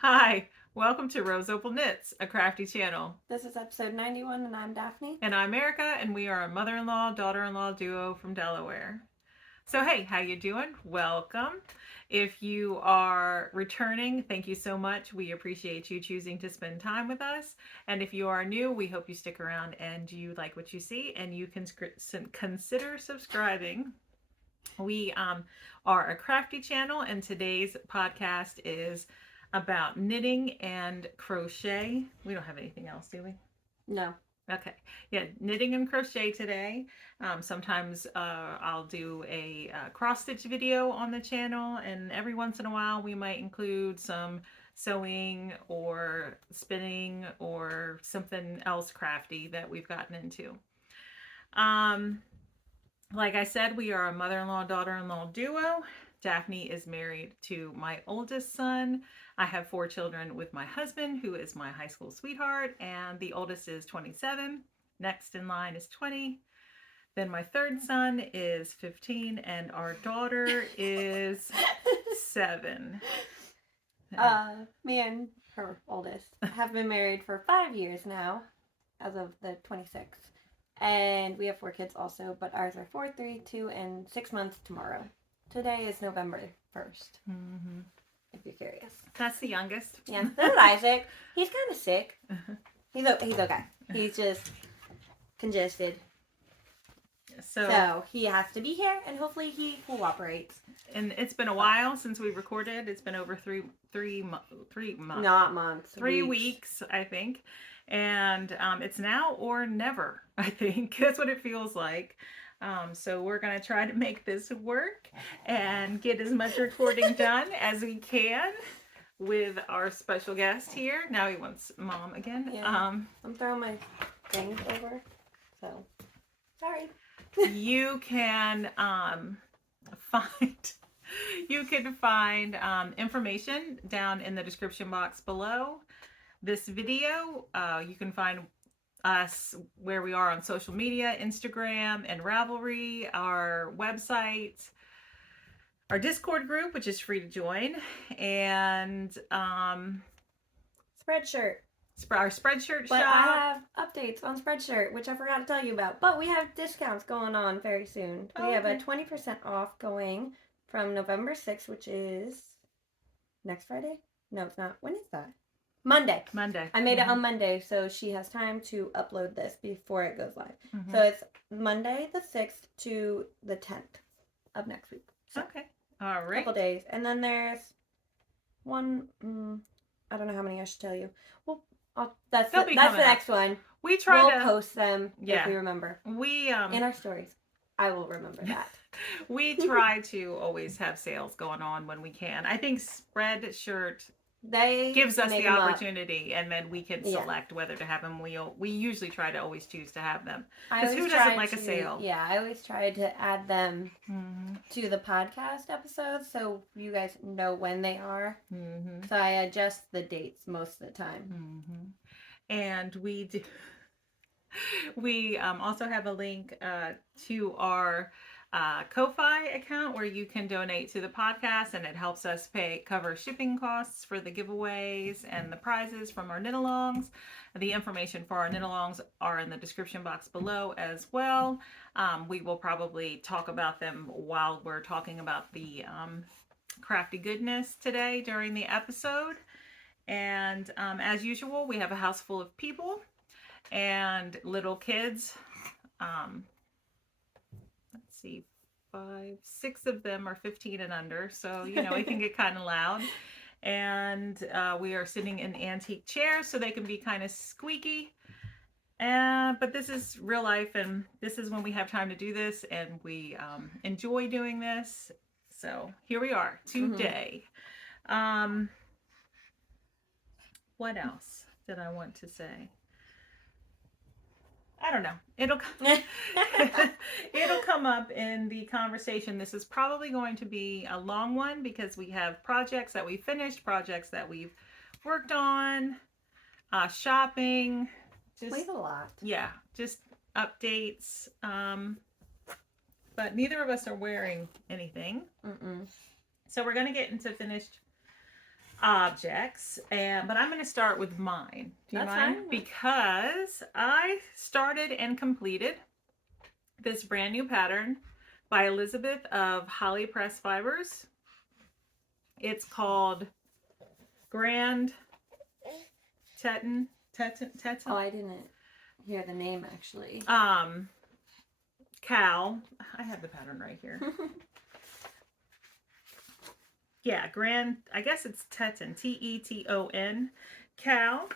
Hi, welcome to RoseOpalKnits, a crafty channel. This is episode 91, and I'm Daphne. And I'm Erica, and we are a mother-in-law, daughter-in-law duo from Delaware. So hey, how you doing? Welcome. If you are returning, thank you so much. We appreciate you choosing to spend time with us. And if you are new, we hope you stick around and you like what you see and you can consider subscribing. We are a crafty channel, and today's podcast is about knitting and crochet. We don't have anything else, do we? No. Okay. Yeah, knitting and crochet today. Sometimes I'll do a cross stitch video on the channel, and every once in a while we might include some sewing or spinning or something else crafty that we've gotten into. Um, like I said, we are a mother-in-law, daughter-in-law duo. Daphne is married to my oldest son. I have 4 children with my husband, who is my high school sweetheart, and the oldest is 27. Next in line is 20. Then my third son is 15, and our daughter is 7. Me and her oldest have been married for 5 years now, as of the 26th. And we have 4 kids also, but ours are 4, 3, 2, and 6 months tomorrow. Today is November 1st, if you're curious. That's the youngest. Yeah, this is Isaac. He's kind of sick. He's okay. He's just congested. So he has to be here, and hopefully he cooperates. And it's been a while since we recorded. It's been over three months. Not months. 3 weeks, I think. And it's now or never, I think. That's what it feels like. So we're going to try to make this work and get as much recording done as we can with our special guest here. Now he wants mom again. Yeah. I'm throwing my things over, so sorry. You can find information down in the description box below this video. You can find us where we are on social media, Instagram and Ravelry, our website, our Discord group, which is free to join, and Spreadshirt. Our Spreadshirt but shop. I have updates on Spreadshirt, which I forgot to tell you about. But we have discounts going on very soon. We have a 20% off going from November 6th, which is next Friday? No, it's not. When is that? Monday. I made it on Monday, so she has time to upload this before it goes live. So it's Monday the 6th to the 10th of next week. So okay. All right. Couple days. And then there's one, I don't know how many I should tell you. Well, that's the next one. We'll post them if we remember. We in our stories. I will remember that. We try to always have sales going on when we can. I think Spreadshirt gives us the opportunity, and then we can select whether to have them. We usually try to always choose to have them, because who doesn't like a sale? Yeah, I always try to add them to the podcast episodes so you guys know when they are. So I adjust the dates most of the time. And we do. We also have a link to our Ko-Fi account where you can donate to the podcast, and it helps us cover shipping costs for the giveaways and the prizes from our knit-alongs. The information for our knit-alongs are in the description box below as well. We will probably talk about them while we're talking about the crafty goodness today during the episode. And as usual, we have a house full of people and little kids. Let's see, 6 of them are 15 and under, so it can get kind of loud. And we are sitting in antique chairs, so they can be kind of squeaky. But this is real life, and this is when we have time to do this, and we enjoy doing this. So here we are today. What else did I want to say? I don't know. It'll come up in the conversation. This is probably going to be a long one because we have projects that we finished, projects that we've worked on, shopping. We have a lot. Yeah, just updates. But neither of us are wearing anything. So we're going to get into finished objects, but I'm going to start with mine. Do you That's mind? fine. Because I started and completed this brand new pattern by Elizabeth of Holly Press Fibers. It's called Grand Teton. Oh, I didn't hear the name actually. Cow. I have the pattern right here. Yeah, Grand, I guess it's Teton, Teton, cow,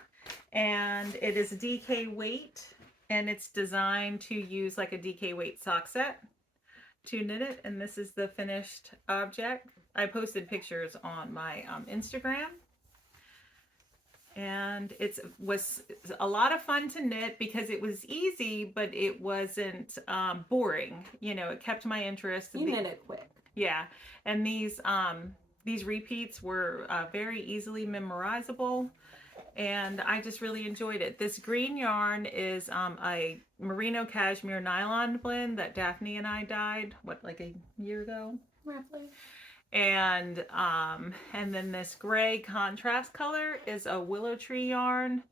and it is a DK weight, and it's designed to use like a DK weight sock set to knit it, and this is the finished object. I posted pictures on my Instagram, and it was a lot of fun to knit because it was easy, but it wasn't boring. You know, it kept my interest. You knit it quick. Yeah, and these repeats were very easily memorizable, and I just really enjoyed it. This green yarn is a merino cashmere nylon blend that Daphne and I dyed, what, like a year ago? Roughly. And then this gray contrast color is a willow tree yarn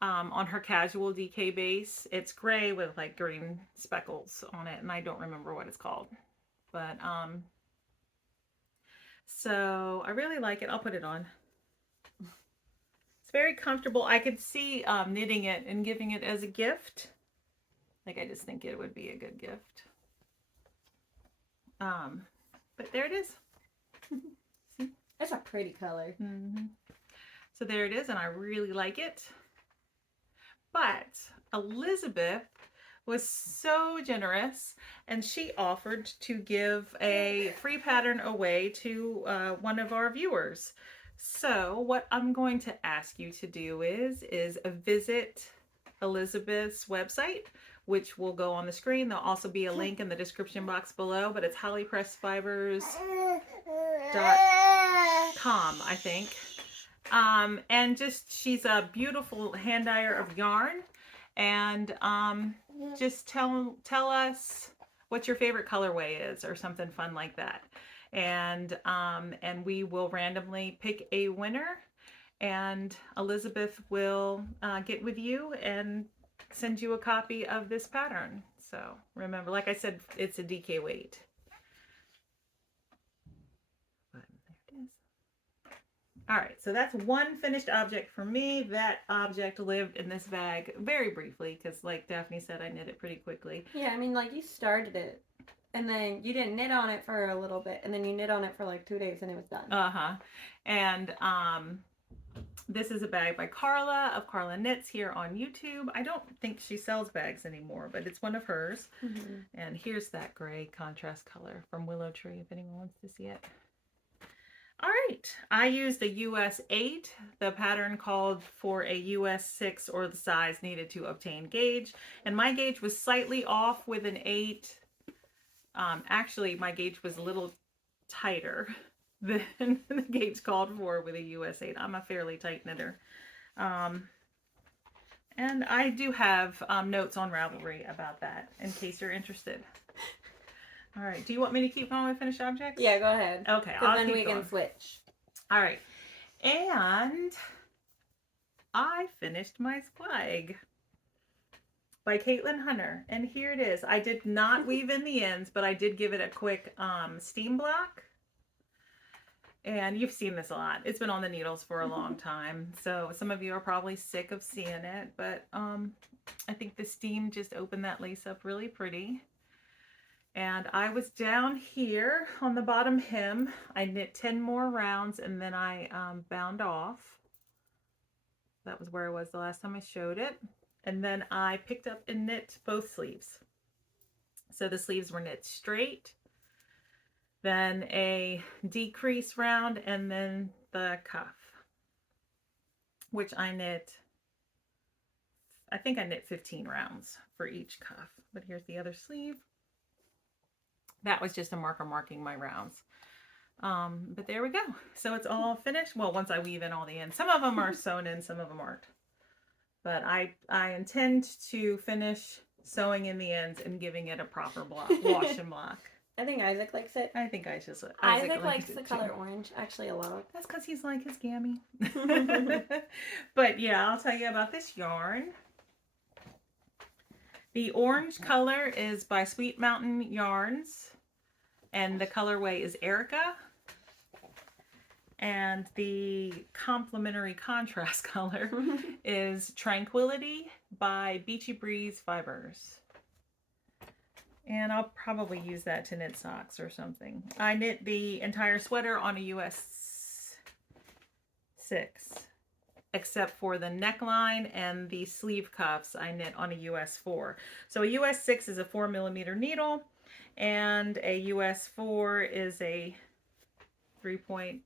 on her casual DK base. It's gray with like green speckles on it, and I don't remember what it's called. But so I really like it. I'll put it on. It's very comfortable. I could see knitting it and giving it as a gift. Like, I just think it would be a good gift. But there it is. See? It's a pretty color. Mm-hmm. So there it is, and I really like it. But Elizabeth was so generous, and she offered to give a free pattern away to one of our viewers. So what I'm going to ask you to do is visit Elizabeth's website, which will go on the screen. There'll also be a link in the description box below, but it's hollypressfibers.com, I think. And just, she's a beautiful hand dyer of yarn, and just tell us what your favorite colorway is or something fun like that. And we will randomly pick a winner, and Elizabeth will get with you and send you a copy of this pattern. So remember, like I said, it's a DK weight. But there it is. All right, so that's one finished object for me. That object lived in this bag very briefly because, like Daphne said, I knit it pretty quickly. Yeah, I mean, like, you started it, and then you didn't knit on it for a little bit, and then you knit on it for like 2 days, and it was done. And this is a bag by Carla of Carla Knits here on YouTube. I don't think she sells bags anymore, but it's one of hers. Mm-hmm. And here's that gray contrast color from Willow Tree, if anyone wants to see it. All right, I used a US 8. The pattern called for a US 6 or the size needed to obtain gauge, and my gauge was slightly off with an 8. Actually, my gauge was a little tighter than the gauge called for with a US 8. I'm a fairly tight knitter. And I do have notes on Ravelry about that in case you're interested. All right. Do you want me to keep going with finished objects? Yeah, go ahead. Okay. I'll then we can switch. All right. And I finished my Zweig by Caitlin Hunter. And here it is. I did not weave in the ends, but I did give it a quick steam block. And you've seen this a lot. It's been on the needles for a long time. So some of you are probably sick of seeing it. But I think the steam just opened that lace up really pretty. And I was down here on the bottom hem. I knit 10 more rounds, and then I bound off. That was where I was the last time I showed it. And then I picked up and knit both sleeves. So the sleeves were knit straight, then a decrease round, and then the cuff, which I knit, I think I knit 15 rounds for each cuff. But here's the other sleeve. That was just a marker marking my rounds. But there we go. So it's all finished. Well, once I weave in all the ends. Some of them are sewn in, some of them aren't. But I intend to finish sewing in the ends and giving it a proper block, wash and block. I think Isaac likes it. I think Isaac likes the color orange actually a lot. That's because he's like his gammy. But yeah, I'll tell you about this yarn. The orange color is by Sweet Mountain Yarns, and the colorway is Erica. And the complementary contrast color is Tranquility by Beachy Breeze Fibers. And I'll probably use that to knit socks or something. I knit the entire sweater on a US 6, except for the neckline and the sleeve cuffs I knit on a US 4. So a US 6 is a 4mm needle, and a US 4 is a 3.5.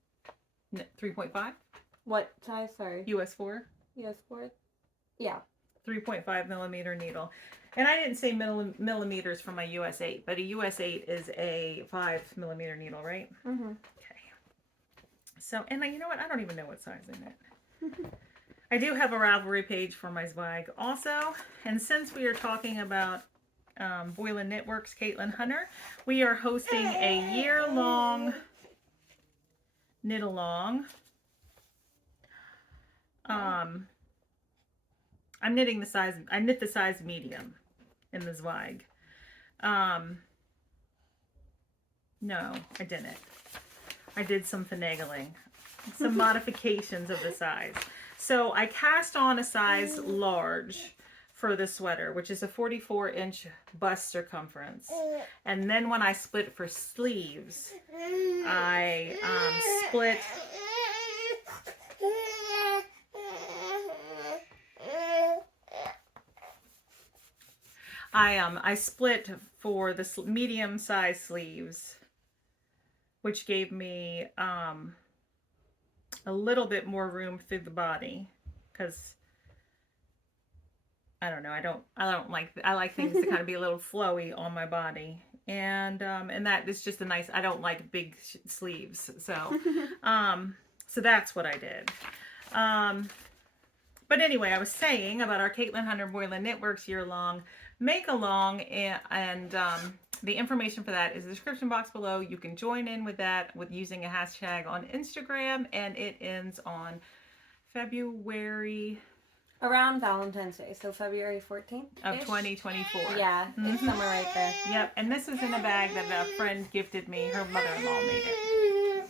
What size? Sorry. US 4. US 4? Yeah. 3.5mm needle. And I didn't say millimeters for my US 8, but a US 8 is a 5mm needle, right? Mm-hmm. Okay. So, and you know what? I don't even know what size I knit. I do have a Ravelry page for my Zweig also. And since we are talking about Boylan Knitworks, Caitlin Hunter, we are hosting a year-long knit along. I knit the size medium in the Zweig. No, I didn't. I did some finagling, some modifications of the size. So I cast on a size large for the sweater, which is a 44-inch bust circumference. And then when I split for sleeves, I split I split for the medium size sleeves, which gave me a little bit more room through the body, because I don't know, I like things to kind of be a little flowy on my body, and that is just a nice, I don't like big sleeves, so so that's what I did. But anyway, I was saying about our Caitlin Hunter Boylan Knitworks year-long make-along, and the information for that is in the description box below. You can join in with that with using a hashtag on Instagram, and it ends on February... Around Valentine's Day, so February 14th of 2024. Yeah, it's somewhere right there. Yep, and this was in a bag that a friend gifted me. Her mother-in-law made it.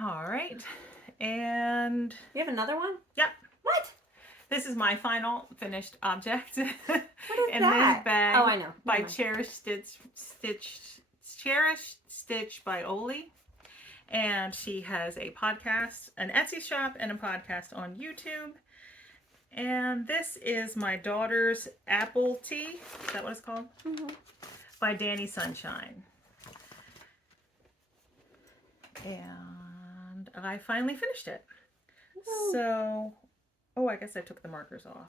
All right, and... You have another one? Yep. What? This is my final finished object. What is in that? This bag. Oh, I know. By Cherished Stitch by Oli. And she has a podcast, an Etsy shop, and a podcast on YouTube. And this is my daughter's apple tea. Is that what it's called? Mm-hmm. By Danny Sunshine. And I finally finished it. Ooh. So, oh, I guess I took the markers off.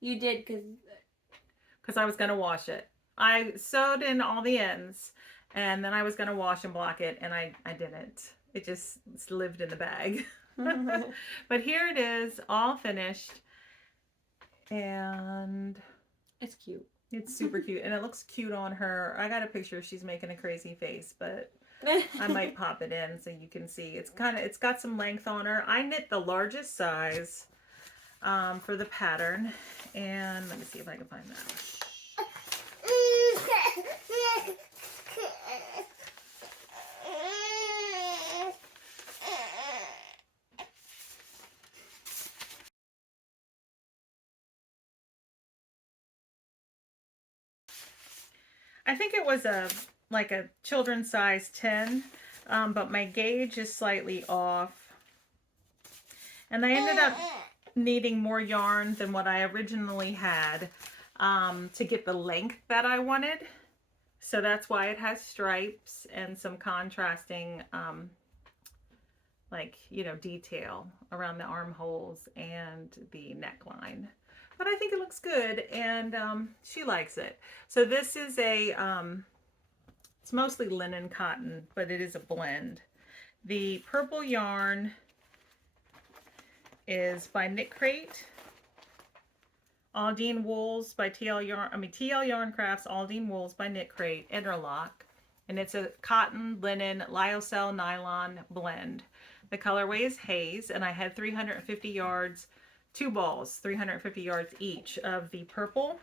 You did, because I was going to wash it. I sewed in all the ends, and then I was going to wash and block it, and I didn't. It just lived in the bag. But here it is, all finished, and it's cute. It's super cute, and it looks cute on her. I got a picture. She's making a crazy face, but I might pop it in so you can see. It's got some length on her. I knit the largest size for the pattern, and let me see if I can find that. I think it was like a children's size 10, but my gauge is slightly off. And I ended up needing more yarn than what I originally had to get the length that I wanted. So that's why it has stripes and some contrasting like, you know, detail around the armholes and the neckline. But I think it looks good, and she likes it. So this is a, it's mostly linen cotton, but it is a blend. The purple yarn is by Knit Crate Aldine Wools by TL Yarn Crafts, Aldine Wools by Knit Crate, Interlock. And it's a cotton, linen, lyocell, nylon blend. The colorway is Haze, and I had 350 yards, 2 balls, 350 yards each of the purple.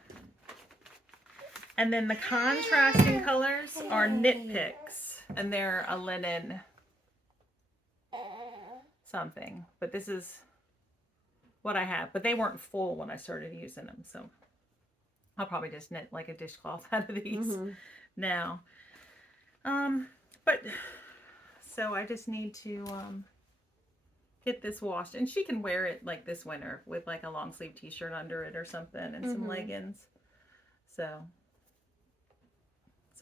And then the contrasting colors are Knit Picks, and they're a linen something. But this is what I have. But they weren't full when I started using them, so I'll probably just knit like a dishcloth out of these now. But so I just need to get this washed, and she can wear it like this winter with like a long sleeve t-shirt under it or something, and some leggings. So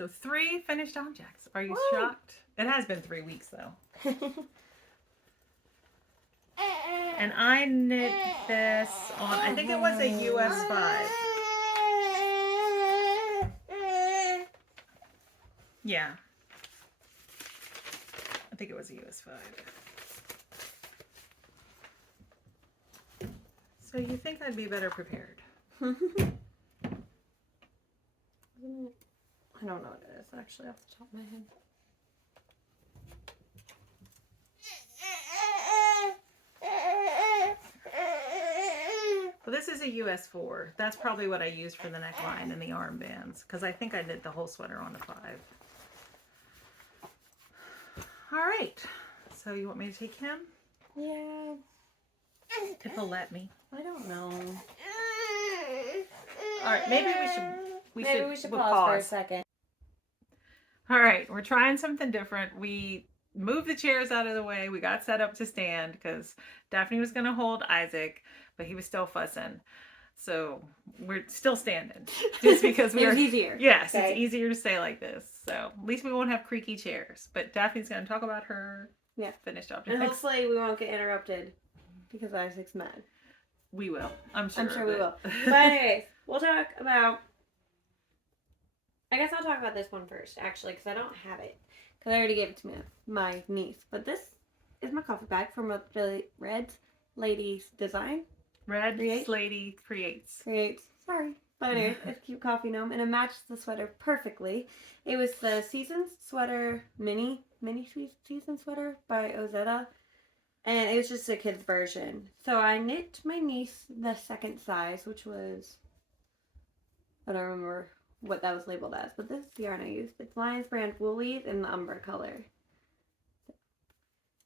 3 finished objects. Are you shocked? It has been 3 weeks though. And I knit this on, I think it was a US 5. Yeah. I think it was a US 5. So you think I'd be better prepared? I don't know what it is actually off the top of my head. Well, this is a US 4. That's probably what I used for the neckline and the armbands, because I think I did the whole sweater on a 5. All right. So you want me to take him? Yeah. If he'll let me. I don't know. All right. Maybe we should pause for a second. All right. We're trying something different. We moved the chairs out of the way. We got set up to stand because Daphne was going to hold Isaac, but he was still fussing. So we're still standing just because It's easier. Yes, okay. It's easier to stay like this. So at least we won't have creaky chairs. But Daphne's going to talk about her finished objects. And hopefully we won't get interrupted because Isaac's mad. We will. I'm sure we will. But anyways, we'll talk about... I guess I'll talk about this one first, actually, because I don't have it. Because I already gave it to my niece. But this is my coffee bag from Red Lady's Design. Red Lady Creates. Sorry. But anyway, it's a cute coffee gnome. And it matched the sweater perfectly. It was the Season Sweater mini season sweater by Ozetta. And it was just a kid's version. So I knit my niece the second size, which was... I don't remember what that was labeled as, but this is the yarn I used. It's Lions brand Woolies in the umber color.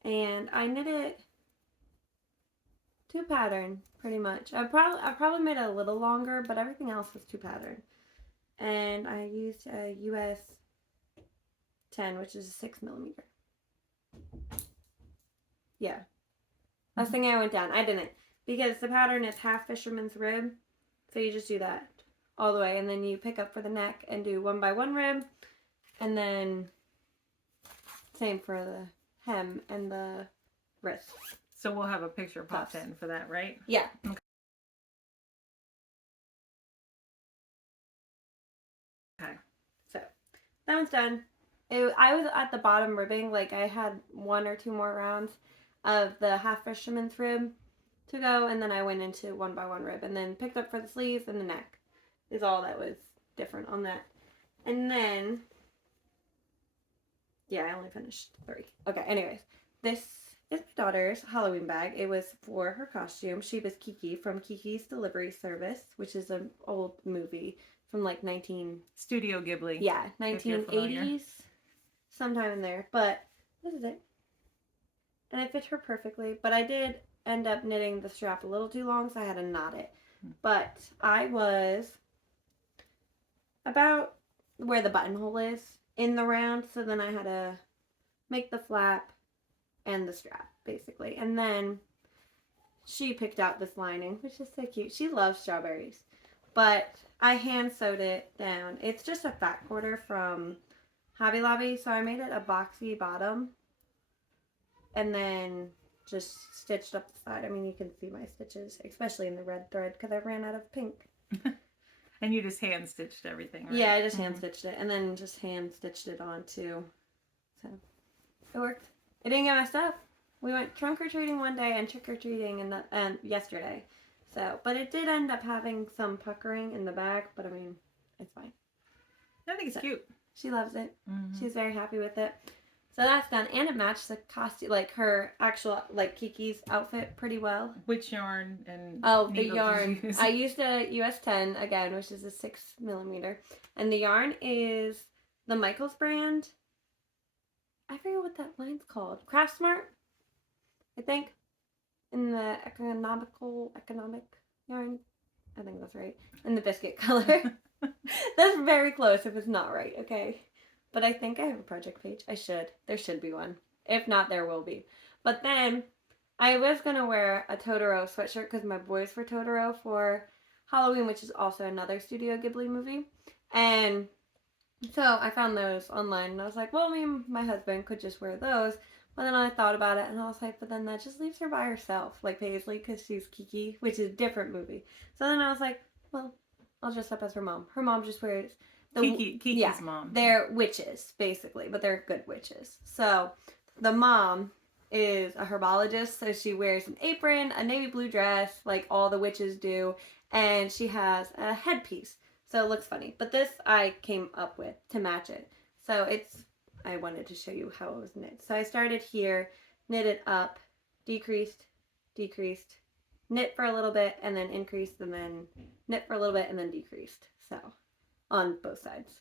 And I knit it two pattern, pretty much. I probably made it a little longer, but everything else was two pattern. And I used a US 10, which is a 6mm. Yeah. Last thing I went down. I didn't. Because the pattern is half fisherman's rib. So you just do that all the way. And then you pick up for the neck and do 1 by 1 rib. And then same for the hem and the wrist. So we'll have a picture popped in for that, right? Yeah. Okay. So that one's done. I was at the bottom ribbing. Like I had 1 or 2 more rounds of the half fisherman's rib to go. And then I went into 1 by 1 rib. And then picked up for the sleeves and the neck. Is all that was different on that. And then... yeah, I only finished 3. Okay, anyways. This is my daughter's Halloween bag. It was for her costume. She was Kiki from Kiki's Delivery Service, which is an old movie from like Studio Ghibli. Yeah, 1980s. Sometime in there. But this is it. And it fit her perfectly. But I did end up knitting the strap a little too long, so I had to knot it. But I was about where the buttonhole is in the round, so then I had to make the flap and the strap, basically. And then she picked out this lining, which is so cute. She loves strawberries. But I hand sewed it down. It's just a fat quarter from Hobby Lobby, so I made it a boxy bottom. And then just stitched up the side. I mean, you can see my stitches, especially in the red thread, because I ran out of pink. And you just hand stitched everything, right? Yeah, I just hand stitched it, and then just hand stitched it on too. So it worked. It didn't get messed up. We went trunk or treating one day and trick or treating and yesterday. So, but it did end up having some puckering in the back, but I mean, it's fine. I think it's cute. She loves it. Mm-hmm. She's very happy with it. So that's done, and it matched the costume, like her actual, like Kiki's outfit pretty well. Which yarn and the yarn. I used a US 10 again, which is a 6mm, and the yarn is the Michaels brand. I forget what that line's called. Craft Smart, I think, in the economic yarn. I think that's right. In the biscuit color. That's very close if it's not right, okay? But I think I have a project page. I should. There should be one. If not, there will be. But then I was going to wear a Totoro sweatshirt because my boys were Totoro for Halloween, which is also another Studio Ghibli movie. And so I found those online and I was like, well, me and my husband could just wear those. But then I thought about it and I was like, but then that just leaves her by herself, like Paisley, because she's Kiki, which is a different movie. So then I was like, well, I'll dress up as her mom. Her mom just wears Kiki's mom. They're witches, basically, but they're good witches. So the mom is a herbologist, so she wears an apron, a navy blue dress, like all the witches do, and she has a headpiece. So it looks funny. But this I came up with to match it. So I wanted to show you how it was knit. So I started here, knit it up, decreased, knit for a little bit, and then increased, and then knit for a little bit, and then decreased. So on both sides.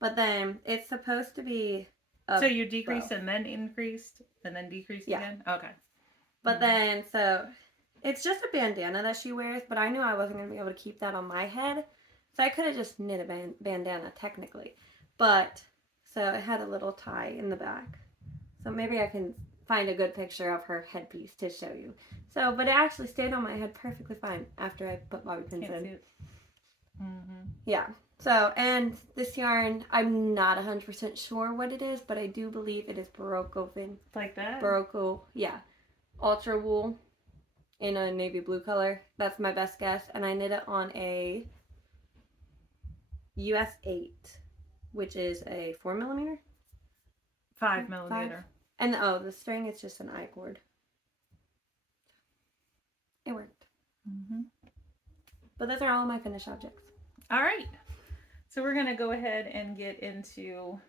But then it's supposed to be so you decreased and then increased and then decreased again? Okay. But then, so it's just a bandana that she wears, but I knew I wasn't going to be able to keep that on my head. So I could have just knit a bandana technically. But, so it had a little tie in the back. So maybe I can find a good picture of her headpiece to show you. So, but it actually stayed on my head perfectly fine after I put bobby pins in. Yeah. So, and this yarn, I'm not 100% sure what it is, but I do believe it is Baroque like that? Baroque, yeah. Ultra wool in a navy blue color. That's my best guess. And I knit it on a US 8, which is a 4mm? 5mm. And the string is just an I-cord. It worked. But those are all my finished objects. All right. So we're going to go ahead and get into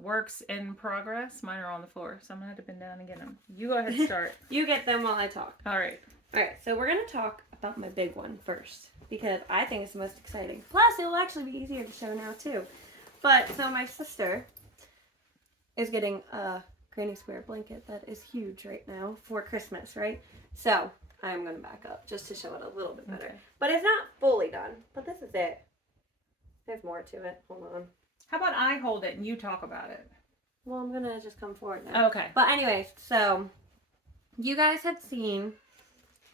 works in progress. Mine are on the floor, so I'm going to have to bend down and get them. You go ahead and start. You get them while I talk. All right. All right, so we're going to talk about my big one first because I think it's the most exciting. Plus, it will actually be easier to show now, too. But, so my sister is getting a granny square blanket that is huge right now for Christmas, right? So, I'm going to back up just to show it a little bit better. Okay. But it's not fully done, but this is it. There's more to it. Hold on. How about I hold it and you talk about it? Well, I'm going to just come forward now. Okay. But anyways, so you guys have seen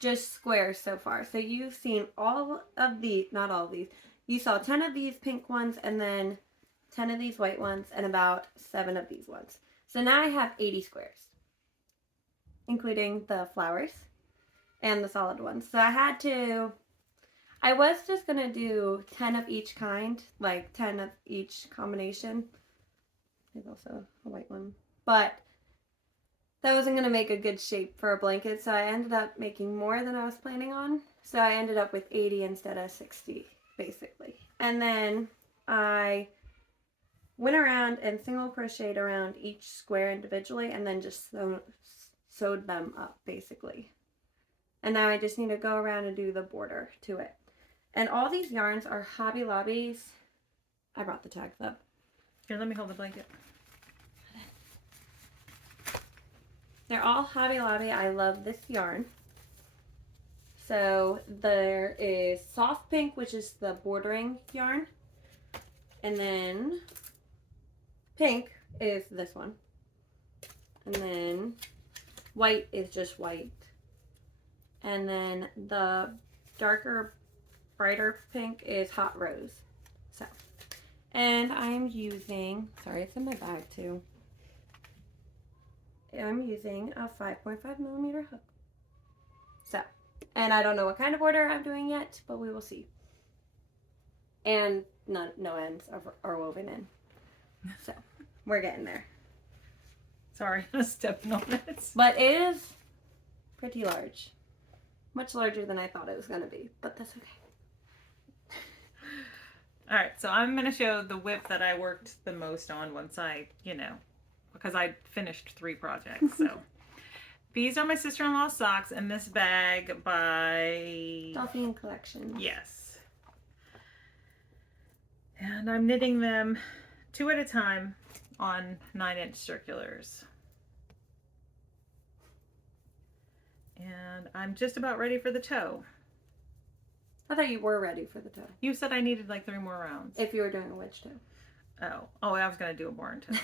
just squares so far. So you've seen all of these, not all of these. You saw 10 of these pink ones and then 10 of these white ones and about 7 of these ones. So now I have 80 squares, including the flowers and the solid ones. So I was just going to do 10 of each kind, like 10 of each combination. There's also a white one. But that wasn't going to make a good shape for a blanket, so I ended up making more than I was planning on. So I ended up with 80 instead of 60, basically. And then I went around and single crocheted around each square individually and then just sewed them up, basically. And now I just need to go around and do the border to it. And all these yarns are Hobby Lobby's. I brought the tags up. Here, let me hold the blanket. They're all Hobby Lobby. I love this yarn. So there is soft pink, which is the bordering yarn. And then pink is this one. And then white is just white. And then the darker, brighter pink is hot rose. So, and I'm using, sorry, it's in my bag too. I'm using a 5.5mm hook. So, and I don't know what kind of order I'm doing yet, but we will see. And no ends are woven in. So, we're getting there. Sorry, I'm stepping on it. But it is pretty large. Much larger than I thought it was going to be, but that's okay. All right, so I'm going to show the whip that I worked the most on once I, because I finished 3 projects. So these are my sister-in-law's socks in this bag by Daphne Collection. Yes. And I'm knitting them 2 at a time on 9-inch circulars. And I'm just about ready for the toe. I thought you were ready for the toe. You said I needed like 3 more rounds. If you were doing a wedge toe. Oh, I was going to do a barn toe.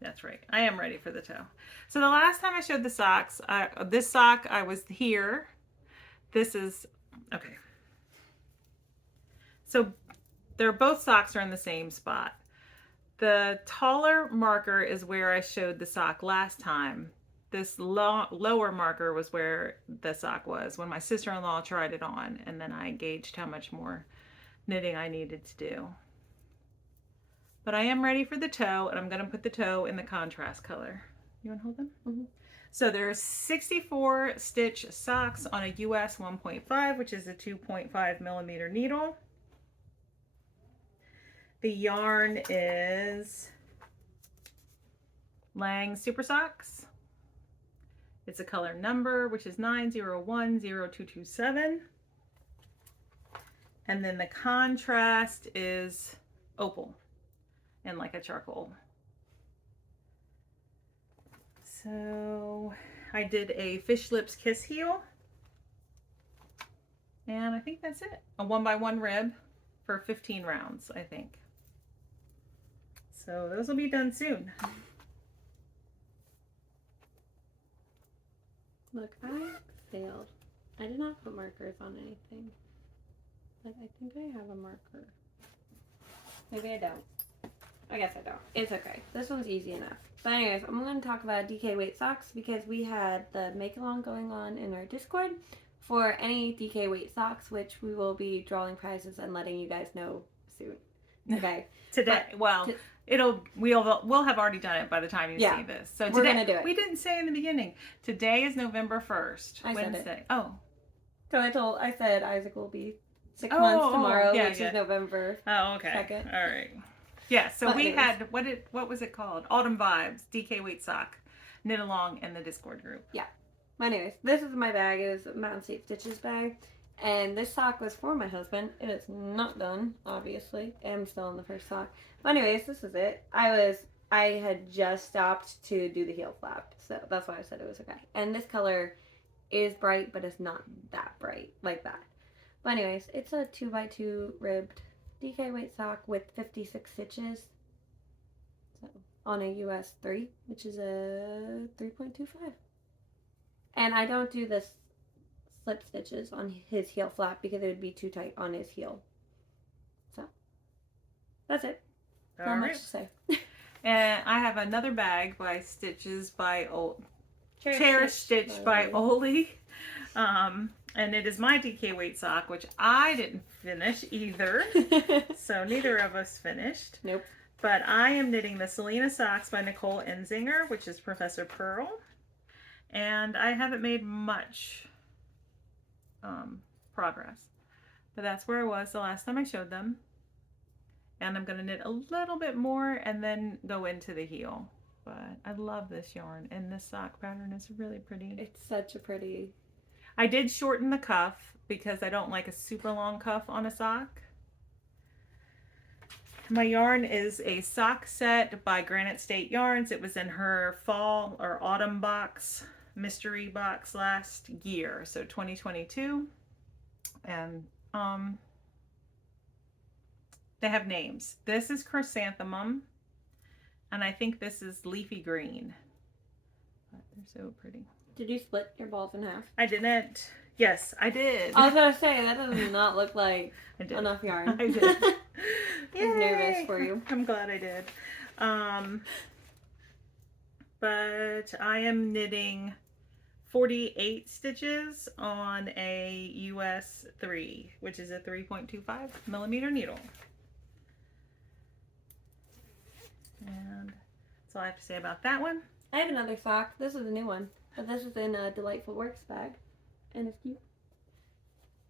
That's right. I am ready for the toe. So the last time I showed the socks, this sock, I was here. This is, okay. So they're both socks are in the same spot. The taller marker is where I showed the sock last time. This lower marker was where the sock was when my sister-in-law tried it on, and then I gauged how much more knitting I needed to do. But I am ready for the toe, and I'm going to put the toe in the contrast color. You want to hold them? Mm-hmm. So there's 64 stitch socks on a US 1.5, which is a 2.5 millimeter needle. The yarn is Lang Super Socks. It's a color number, which is 9010227. And then the contrast is Opal and like a charcoal. So I did a Fish Lips Kiss heel. And I think that's it. A 1x1 rib for 15 rounds, I think. So those will be done soon. Look, I failed. I did not put markers on anything. But I think I have a marker. Maybe I don't. I guess I don't. It's okay. This one's easy enough. But anyways, I'm going to talk about DK weight socks because we had the make along going on in our Discord for any DK weight socks, which we will be drawing prizes and letting you guys know soon. Okay. Today. We'll have already done it by the time you see this. So we're gonna do it. We didn't say in the beginning. Today is November 1st. I Wednesday. said it. Oh. So I said Isaac will be 6 months tomorrow, which is November. Oh, okay. 2nd. All right. Yeah, so But we anyways. had what was it called? Autumn Vibes, DK weight sock, knit along in the Discord group. Yeah. Anyways, this is my bag. It was a Mountain State Stitches bag. And this sock was for my husband. It is not done, obviously. I'm still in the first sock. But anyways, this is it. I had just stopped to do the heel flap. So that's why I said it was okay. And this color is bright, but it's not that bright like that. But anyways, it's a 2x2 ribbed DK weight sock with 56 stitches. So on a US 3, which is a 3.25. And I don't do this slip stitches on his heel flap because it would be too tight on his heel. So that's it. Not much to say. And I have another bag by Stitches by Cherish Stitch by Oli. And it is my DK weight sock, which I didn't finish either. So neither of us finished. Nope. But I am knitting the Selena Socks by Nicole Enzinger, which is Professor Pearl. And I haven't made much progress. But that's where I was the last time I showed them. And I'm going to knit a little bit more and then go into the heel. But I love this yarn, and this sock pattern is really pretty. It's such a pretty... I did shorten the cuff because I don't like a super long cuff on a sock. My yarn is a sock set by Granite State Yarns. It was in her fall or autumn box, mystery box last year, so 2022. And they have names. This is Chrysanthemum, and I think this is Leafy Green. But they're so pretty. Did you split your balls in half? I didn't. Yes, I did. I was going to say, that does not look like enough yarn. I did. I was nervous for you. I'm glad I did. But I am knitting 48 stitches on a US 3, which is a 3.25 millimeter needle. And that's all I have to say about that one. I have another sock. This is a new one. But this is in a Delightful Works bag. And it's cute.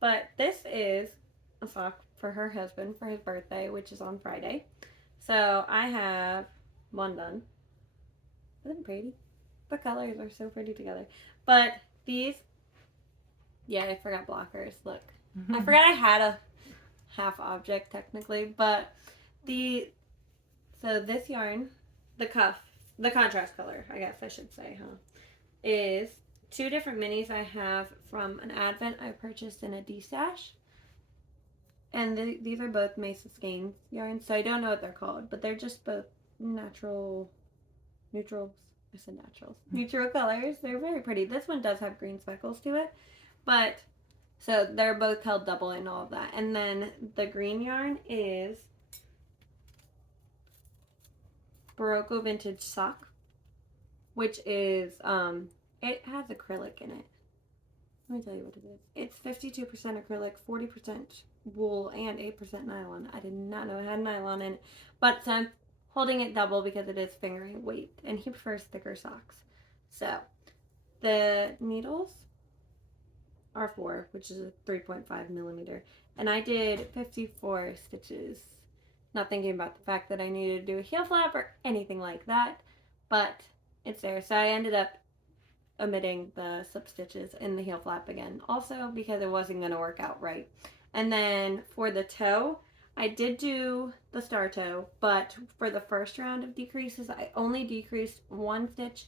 But this is a sock for her husband for his birthday, which is on Friday. So I have one done. Isn't it pretty? The colors are so pretty together. But these, yeah, I forgot blockers. Look, I forgot I had a half object technically, but so this yarn, the contrast color, I guess I should say, is two different minis I have from an advent I purchased in a D-stash. And these are both Mesa Skein yarns, so I don't know what they're called, but they're just both neutrals. I said naturals. Neutral colors. They're very pretty. This one does have green speckles to it, but so they're both held double and all of that. And then the green yarn is Barocco Vintage Sock, which is it has acrylic in it. Let me tell you what it is. It's 52% acrylic, 40% wool, and 8% nylon. I did not know it had nylon in it, but I'm holding it double because it is fingering weight, and he prefers thicker socks. So the needles are 4, which is a 3.5 millimeter, and I did 54 stitches. Not thinking about the fact that I needed to do a heel flap or anything like that, but it's there. So I ended up omitting the slip stitches in the heel flap again, also because it wasn't going to work out right. And then for the toe, I did do the star toe, but for the first round of decreases, I only decreased 1 stitch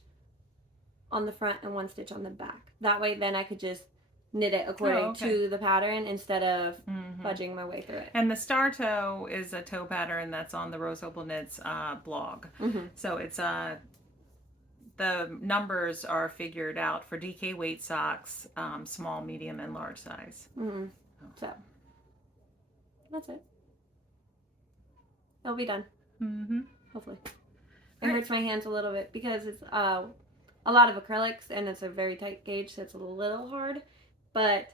on the front and 1 stitch on the back. That way then I could just knit it according to the pattern instead of fudging my way through it. And the star toe is a toe pattern that's on the RoseOpalKnits blog. So it's the numbers are figured out for DK weight socks, small, medium, and large size. So that's it. It'll be done. Hopefully. It hurts my hands a little bit because it's a lot of acrylics and it's a very tight gauge, so it's a little hard. But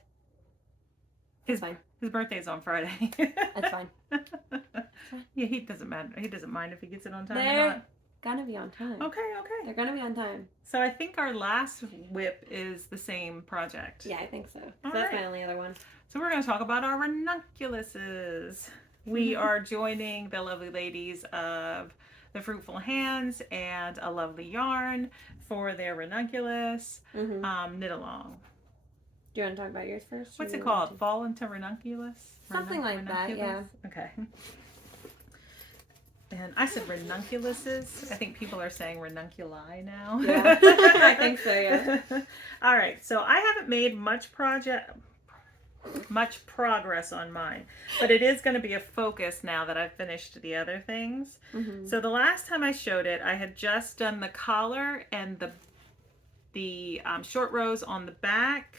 it's fine. His birthday's on Friday. That's fine. Yeah, he doesn't matter. He doesn't mind if he gets it on time They're or not. Gonna be on time. Okay. They're gonna be on time. So I think our last whip is the same project. Yeah, I think so. That's my only other one. So we're going to talk about our Ranunculuses. We are joining the lovely ladies of the Fruitful Hands and A Lovely Yarn for their Ranunculus knit along. Do you want to talk about yours first? What's it called? Fall into Ranunculus? Something like that, yeah. Okay. And I said Ranunculuses. I think people are saying Ranunculi now. Yeah, I think so, yeah. All right, so I haven't made much progress on mine, but it is going to be a focus now that I've finished the other things. So the last time I showed it, I had just done the collar and the short rows on the back.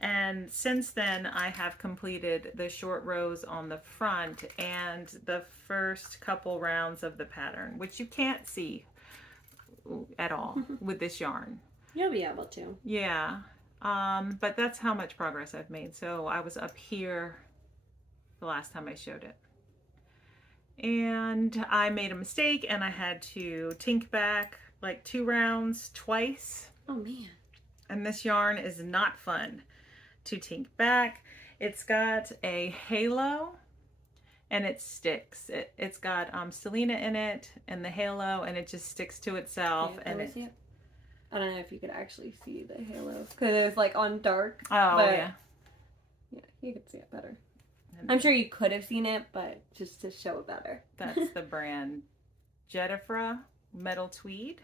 And since then, I have completed the short rows on the front and the first couple rounds of the pattern, which you can't see at all with this yarn. You'll be able to. Yeah. But that's how much progress I've made. So I was up here the last time I showed it. And I made a mistake and I had to tink back like 2 rounds twice. Oh, man. And this yarn is not fun to tink back. It's got a halo and it sticks. It's got Selena in it and the halo, and it just sticks to itself. Yeah, and see it. I don't know if you could actually see the halo because it was like on dark. Oh, but yeah. Yeah, you could see it better. I'm sure you could have seen it, but just to show it better. That's the brand Jettifra Metal Tweed.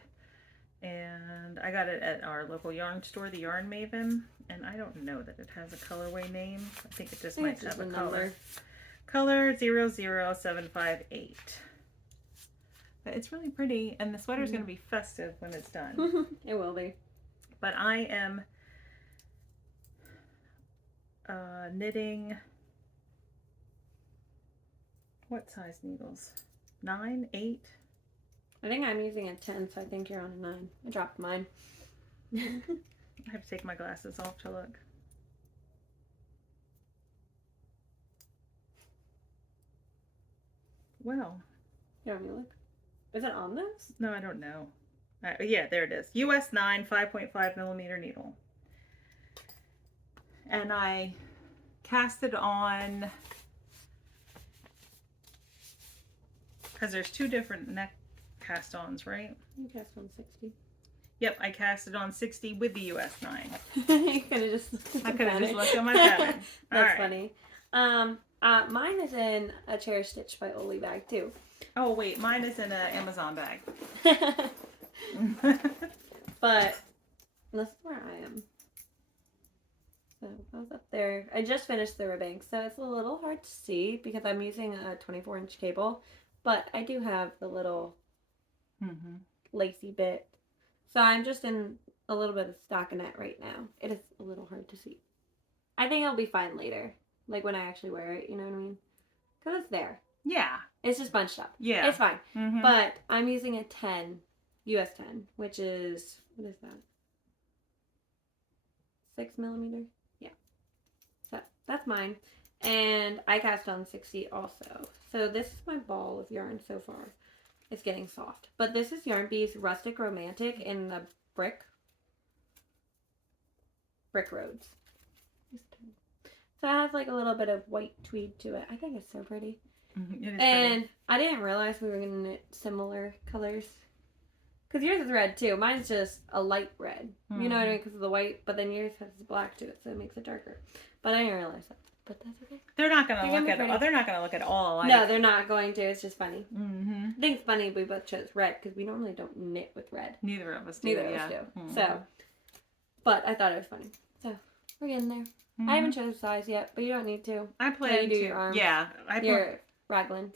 And I got it at our local yarn store, the Yarn Maven. And I don't know that it has a colorway name. I think it just might have a color. Color 00758. But it's really pretty, and the sweater's going to be festive when it's done. It will be. But I am knitting, what size needles? 9, 8? I think I'm using a 10, so I think you're on a 9. I dropped mine. I have to take my glasses off to look. Well. You want me to look? Is it on this? No, I don't know. Yeah, there it is. US 9 5.5 millimeter needle. And I cast it on, because there's two different neck cast-ons, right? You cast on 60. Yep, I cast it on 60 with the US 9. You could have just. I could have just looked at my pattern. That's funny. Mine is in a Chair Stitch by Oli bag too. Oh wait, mine is in an Amazon bag. But this is where I am. So I was up there. I just finished the ribbing, so it's a little hard to see because I'm using a 24-inch cable. But I do have the little lacy bit. So I'm just in a little bit of stockinette right now. It is a little hard to see. I think it'll be fine later. Like when I actually wear it, you know what I mean? Because it's there. Yeah. It's just bunched up. Yeah. It's fine. But I'm using a 10, US 10, which is, what is that? 6 millimeter? Yeah. So that's mine. And I cast on 60 also. So this is my ball of yarn so far. It's getting soft. But this is Yarn Bee's Rustic Romantic in the brick roads. So it has like a little bit of white tweed to it. I think it's so pretty. It is And pretty. I didn't realize we were going to knit similar colors. Because yours is red too. Mine's just a light red. You know what I mean? Because of the white. But then yours has black to it, so it makes it darker. But I didn't realize that. But that's okay. They're not gonna look at. They're not gonna look at all alike. No, they're not going to. It's just funny. I think it's funny we both chose red because we normally don't knit with red. Neither of us do. Neither of us do. So, but I thought it was funny. So we're getting there. I haven't chosen size yet, but you don't need to. I plan to do to. your arms. Yeah, Your raglan.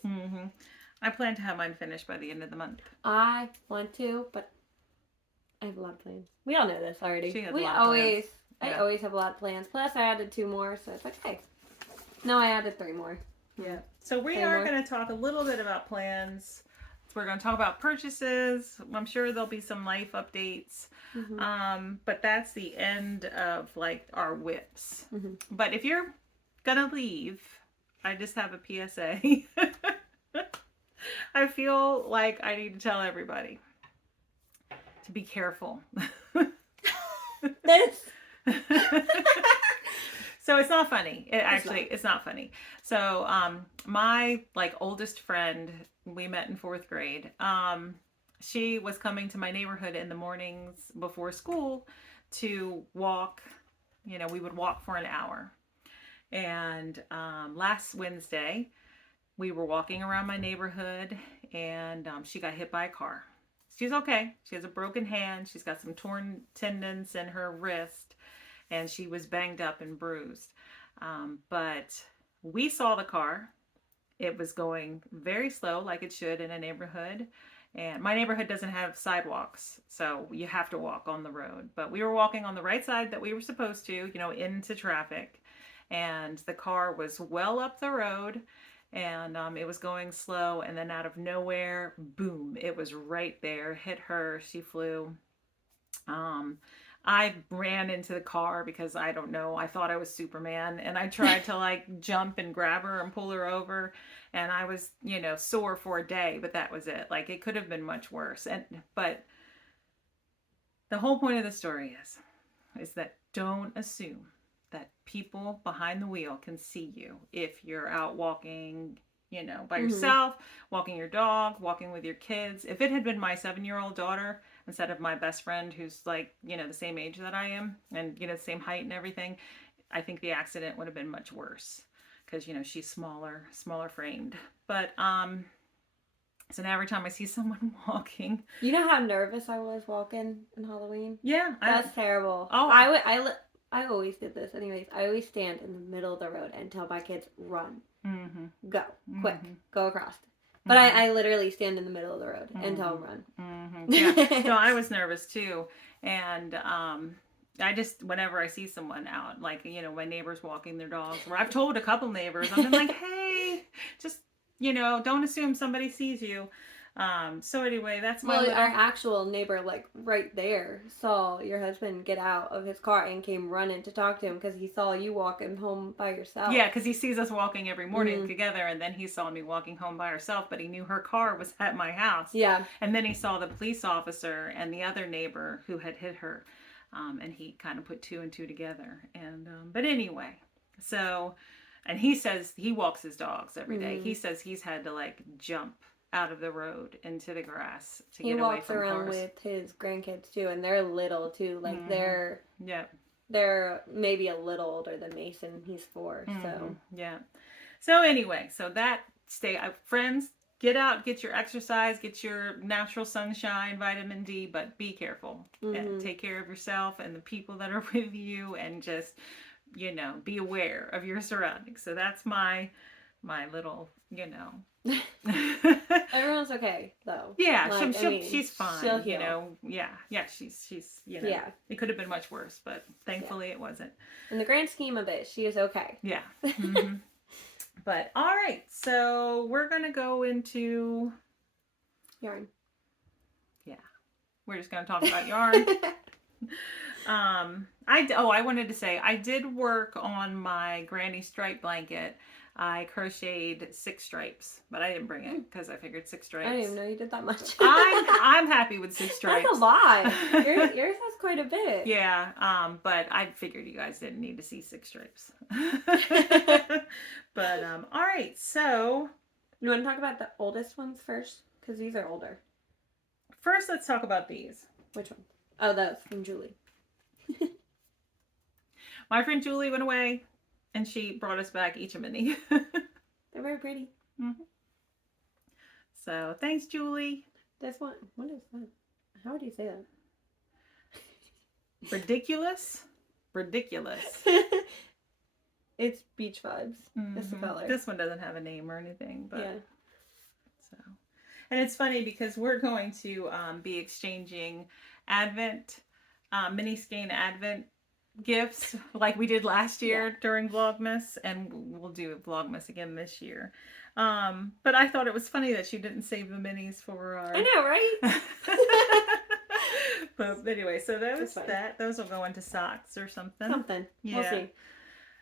I plan to have mine finished by the end of the month. I want to, but I have a lot of plans. We all know this already. She has We a lot of always, plans. I always have a lot of plans. Plus, I added 2 more, so it's like, hey. No, I added 3 more. Yeah. So we Three are more. going to talk a little bit about plans. We're going to talk about purchases. I'm sure there'll be some life updates. But that's the end of like our whips. But if you're gonna leave, I just have a PSA. I feel like I need to tell everybody to be careful. This. So it's not funny. It's not funny. So my like oldest friend, we met in 4th grade. She was coming to my neighborhood in the mornings before school to walk. You know, we would walk for an hour. And last Wednesday, we were walking around my neighborhood and she got hit by a car. She's okay. She has a broken hand. She's got some torn tendons in her wrist and she was banged up and bruised. But we saw the car. It was going very slow like it should in a neighborhood. And my neighborhood doesn't have sidewalks, so you have to walk on the road. But we were walking on the right side that we were supposed to, you know, into traffic. And the car was well up the road and it was going slow. And then out of nowhere, boom, it was right there, hit her. She flew. I ran into the car because I don't know, I thought I was Superman and I tried to like jump and grab her and pull her over and I was, you know, sore for a day, but that was it. Like it could have been much worse. But the whole point of the story is that don't assume that people behind the wheel can see you if you're out walking, you know, by yourself, walking your dog, walking with your kids. If it had been my 7-year-old daughter instead of my best friend who's like, you know, the same age that I am and, you know, the same height and everything, I think the accident would have been much worse because, you know, she's smaller framed. But, so now every time I see someone walking. You know how nervous I was walking on Halloween? Yeah. That's terrible. Oh, I always did this anyways. I always stand in the middle of the road and tell my kids, run, go, quick, go across. But I literally stand in the middle of the road and tell them run. Yeah. No, I was nervous too. And I just, whenever I see someone out, like, you know, my neighbors walking their dogs, where I've told a couple neighbors, I've been like, hey, just, you know, don't assume somebody sees you. So anyway, that's my our actual neighbor, like right there, saw your husband get out of his car and came running to talk to him because he saw you walking home by yourself. Yeah, because he sees us walking every morning together, and then he saw me walking home by herself, but he knew her car was at my house. Yeah. And then he saw the police officer and the other neighbor who had hit her, and he kind of put 2 and 2 together. And but anyway, So, and he says he walks his dogs every day. Mm. He says he's had to like jump out of the road into the grass to He get away walks from around cars. with his grandkids too, and they're little too. Like Yeah. they're maybe a little older than Mason. He's 4, so yeah. So anyway, so that friends, get out, get your exercise, get your natural sunshine, vitamin D, but be careful and take care of yourself and the people that are with you, and just, you know, be aware of your surroundings. So that's my little, you know. Everyone's okay though. Yeah, like, she's fine. She'll you heal. know, yeah, she's you know. Yeah. It could have been much worse, but thankfully it wasn't. In the grand scheme of it, she is okay. Yeah. But all right, so we're gonna go into yarn. Yeah, we're just gonna talk about yarn. I wanted to say I did work on my granny stripe blanket. I crocheted 6 stripes, but I didn't bring it because I figured 6 stripes. I didn't even know you did that much. I'm happy with 6 stripes. That's a lot. Yours has quite a bit. Yeah, but I figured you guys didn't need to see 6 stripes. But all right, so you want to talk about the oldest ones first, because these are older. First, let's talk about these. Which one? Oh, that's from Julie. My friend Julie went away, and she brought us back each a mini. They're very pretty. So thanks, Julie. This one, what is that? How would you say that? Ridiculous. It's beach vibes. That's the color. This one doesn't have a name or anything, but yeah. So, and it's funny because we're going to be exchanging Advent, mini skein Advent gifts like we did last year during Vlogmas, and we'll do Vlogmas again this year. But I thought it was funny that she didn't save the minis for our... I know, right? But anyway, so those will go into socks or something. Yeah. We'll see.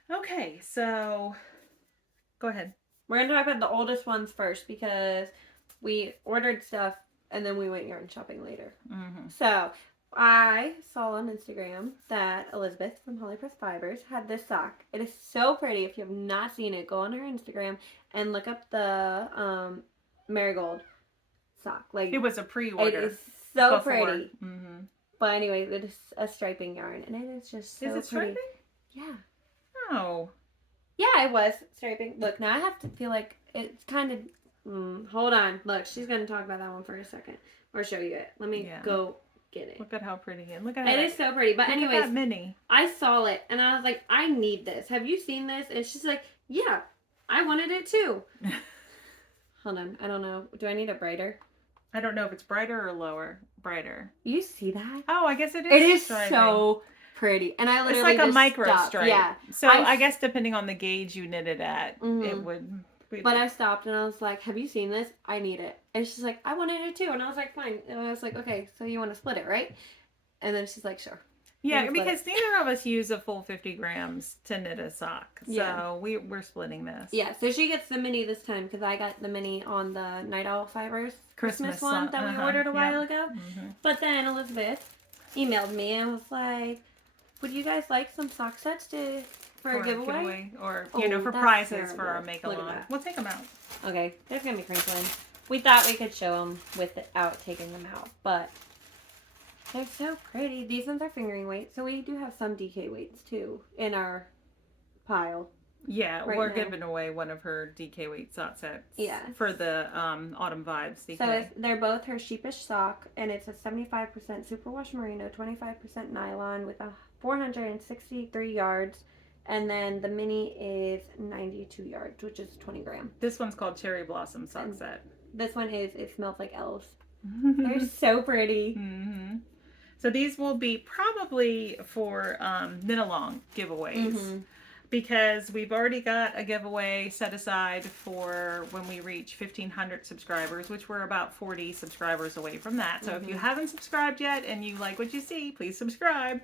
Okay, so go ahead. We're going to talk about the oldest ones first because we ordered stuff and then we went yarn shopping later. So I saw on Instagram that Elizabeth from Holly Press Fibers had this sock. It is so pretty. If you have not seen it, go on her Instagram and look up the marigold sock. Like, it was a pre-order. It is so before. pretty. But anyway, it is a striping yarn and it is just so pretty. Is it striping? Yeah. Oh. Yeah, it was striping. Look, now I have to feel like it's kind of... hold on. Look, she's going to talk about that one for a second. Or show you it. Let me go get it. Look at how pretty it is. Look at it. It is so pretty. But anyways, that mini. I saw it and I was like, I need this. Have you seen this? And she's like, yeah, I wanted it too. Hold on. I don't know. Do I need it brighter? I don't know if it's brighter or lower. Brighter. You see that? Oh, I guess it is. It is so pretty. And I literally it's like a micro stripe. Yeah. So I guess depending on the gauge you knit it at, it would... But I stopped and I was like, have you seen this? I need it. And she's like, I wanted it too. And I was like, fine. And I was like, okay, so you want to split it, right? And then she's like, sure. Yeah, because neither of us use a full 50 grams to knit a sock. So we're splitting this. Yeah, so she gets the mini this time because I got the mini on the Night Owl Fibers Christmas one that we ordered a while ago. But then Elizabeth emailed me and was like, would you guys like some sock sets for a giveaway? Or, for prizes for our make-along. We'll take them out. Okay, there's going to be crinkling. We thought we could show them without taking them out, but they're so pretty. These ones are fingering weight, so we do have some DK weights too in our pile. Yeah, we're giving away one of her DK weight sock sets. Yeah. For the Autumn Vibes DK. So they're both her sheepish sock, and it's a 75% superwash merino, 25% nylon with a 463 yards. And then the mini is 92 yards, which is 20 grams. This one's called Cherry Blossom Sock Set. This one it smells like elves. They're so pretty. So these will be probably for knit along giveaways. Because we've already got a giveaway set aside for when we reach 1,500 subscribers, which we're about 40 subscribers away from that. So if you haven't subscribed yet and you like what you see, please subscribe.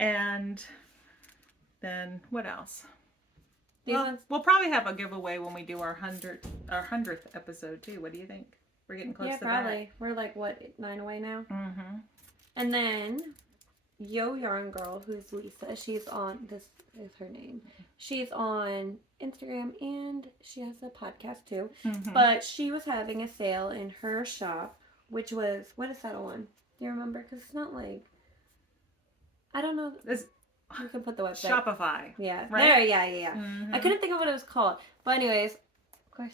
And then what else? We'll probably have a giveaway when we do our 100th episode too. What do you think? We're getting close to that. Yeah, probably. We're like, what, 9 away now? And then Yo Yarn Girl, who's Lisa. She's on, this is her name. She's on Instagram and she has a podcast too. Mm-hmm. But she was having a sale in her shop, which was, what is that on? Do you remember? Because it's not like, I don't know. You can put the website. Shopify. Yeah. Right? There, yeah. Mm-hmm. I couldn't think of what it was called. But anyways, of course,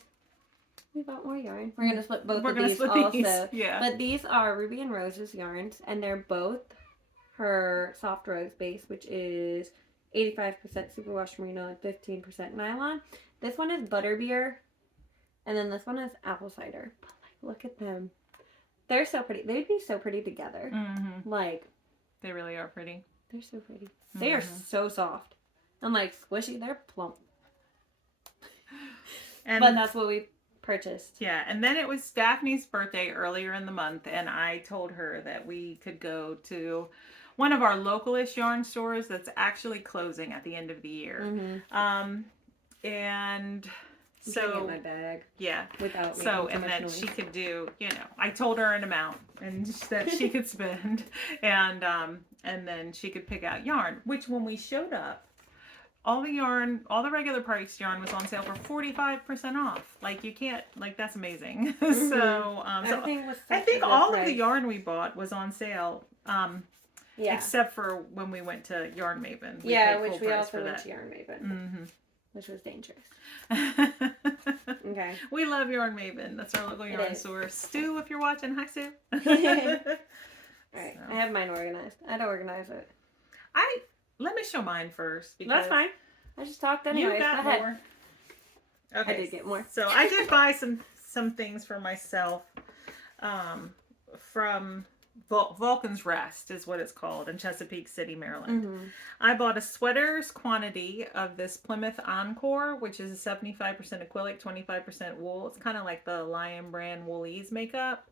we bought more yarn. We're going to split both of these also. Yeah. But these are Ruby and Rose's yarns, and they're both her soft rose base, which is 85% superwash merino and 15% nylon. This one is butterbeer, and then this one is apple cider. But like, look at them. They're so pretty. They'd be so pretty together. Mm-hmm. Like, they really are pretty. They're so pretty. They are so soft. And like squishy. They're plump. But that's what we purchased. Yeah, and then it was Daphne's birthday earlier in the month, and I told her that we could go to one of our localish yarn stores that's actually closing at the end of the year. Mm-hmm. And I'm so get my bag. Yeah. Without so and that noise. She could do, you know, I told her an amount and that she could spend, and then she could pick out yarn. Which when we showed up, all the regular price yarn was on sale for 45% off. Like you can't, like that's amazing. Mm-hmm. So I think all of the yarn we bought was on sale. Yeah. Except for when we went to Yarn Maven. Which we also went to Yarn Maven. Mm-hmm. Which was dangerous. Okay. We love Yarn Maven. That's our local yarn store. Stu, if you're watching, hi Stu. Alright. So. I have mine organized. I had to organize it. Let me show mine first. That's fine. I just talked anyways. You got more. Okay. I did get more. So I did buy some things for myself from Vulcan's Rest is what it's called in Chesapeake City, Maryland. Mm-hmm. I bought a sweater's quantity of this Plymouth Encore, which is a 75% acrylic, 25% wool. It's kind of like the Lion Brand Woolies makeup.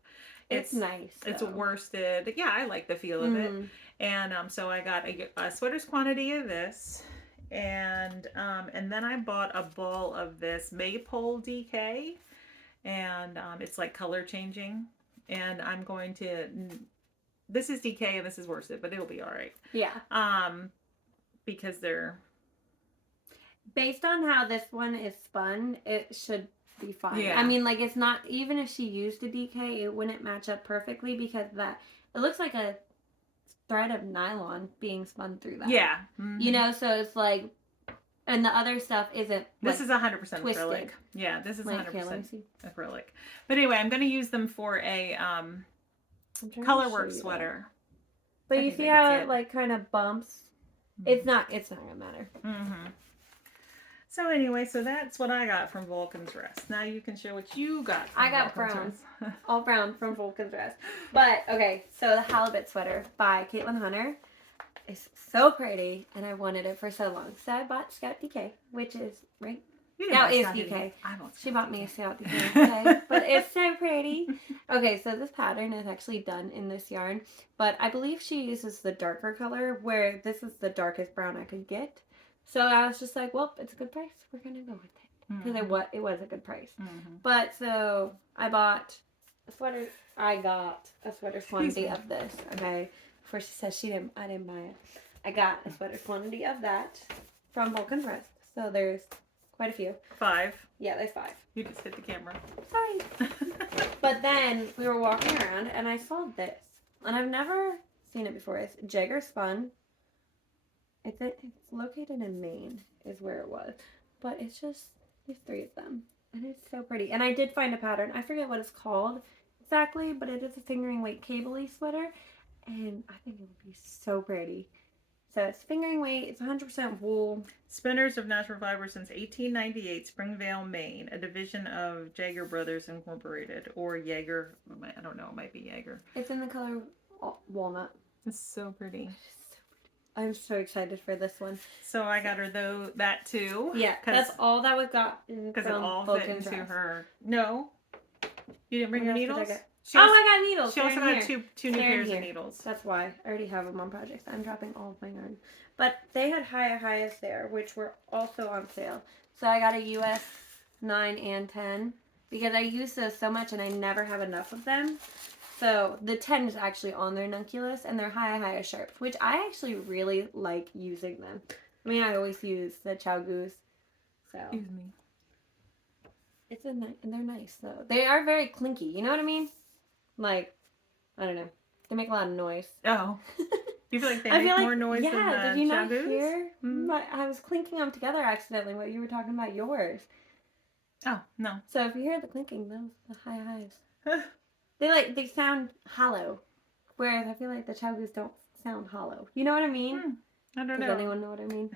It's nice. It's a worsted. Yeah, I like the feel of it. And so I got a sweater's quantity of this, and then I bought a ball of this Maypole DK, and it's like color changing. And I'm going to. This is DK and this is worsted, but it'll be all right. Yeah. Because they're based on how this one is spun, it should be fine. Yeah. I mean, like it's not, even if she used a DK, it wouldn't match up perfectly because it looks like a thread of nylon being spun through that. Yeah. Mm-hmm. You know, so it's like, and the other stuff isn't. This is 100% twisted. acrylic. Yeah, this is 100% acrylic. But But anyway, I'm going to use them for a colorwork sweater. But you see how it like kind of bumps? Mm-hmm. It's not gonna matter. Mm-hmm. So anyway, so that's what I got from Vulcan's Rest. Now you can show what you got from I got Vulcan's brown. All brown from Vulcan's Rest. But okay, so the halibut sweater by Caitlin Hunter is so pretty and I wanted it for so long. So I bought Scout DK, which is right. Scout is DK. She bought me a Scout DK, okay? But it's so pretty. Okay, so this pattern is actually done in this yarn, but I believe she uses the darker color where this is the darkest brown I could get. So I was just like, well, it's a good price. We're going to go with it. Because it was a good price. Mm-hmm. But so I bought a sweater. I got a sweater quantity of this, okay? Before she says I didn't buy it. I got a sweater quantity of that from Vulcan's Rest. So there's quite a few. 5. Yeah, there's 5. You just hit the camera. Sorry. But then we were walking around and I saw this. And I've never seen it before. It's Jagger Spun. It's located in Maine is where it was. But it's just these 3 of them. And it's so pretty. And I did find a pattern. I forget what it's called exactly, but it is a fingering weight cable-y sweater. And I think it would be so pretty. So it's fingering weight. It's 100% wool. Spinners of Natural Fiber since 1898, Springvale, Maine, a division of Jaeger Brothers Incorporated, or Jaeger. I don't know. It might be Jaeger. It's in the color walnut. It's so pretty. I'm so excited for this one. So I got her that too. Yeah, that's all that we got. Because it all fit into her. No, you didn't bring your needles. I got needles. She also got two new pairs of needles. That's why I already have them on projects. I'm dropping all of my yarn. But they had highs there, which were also on sale. So I got a US 9 and 10 because I use those so much and I never have enough of them. So the 10 is actually on their Ranunculus, and they're high sharp, which I actually really like using them. I mean, I always use the Chow Goose. So. Excuse me. And they're nice though. They are very clinky. You know what I mean? Like, I don't know. They make a lot of noise. Oh. You feel like they make more noise than the did you not Chow Goose? hear? Mm-hmm. I was clinking them together accidentally while you were talking about yours. Oh, no. So if you hear the clinking, those are the high highs. They sound hollow. Whereas I feel like the Chow Goose don't sound hollow. You know what I mean? I don't know. Does anyone know what I mean?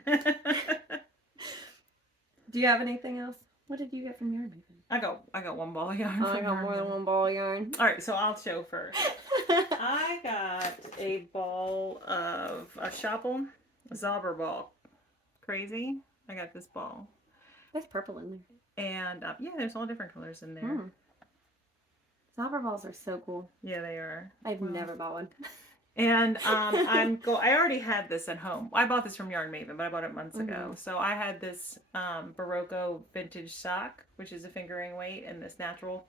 Do you have anything else? What did you get from yarn? I got one ball of yarn. I got more than one ball of yarn. All right, so I'll show first. I got a ball of a Shoppel Zauber ball. Crazy. I got this ball. There's purple in there. And yeah, there's all different colors in there. Zauber balls are so cool. Yeah, they are. I've never bought one. And I already had this at home. I bought this from Yarn Maven, but I bought it months ago. So I had this Barocco vintage sock, which is a fingering weight, in this natural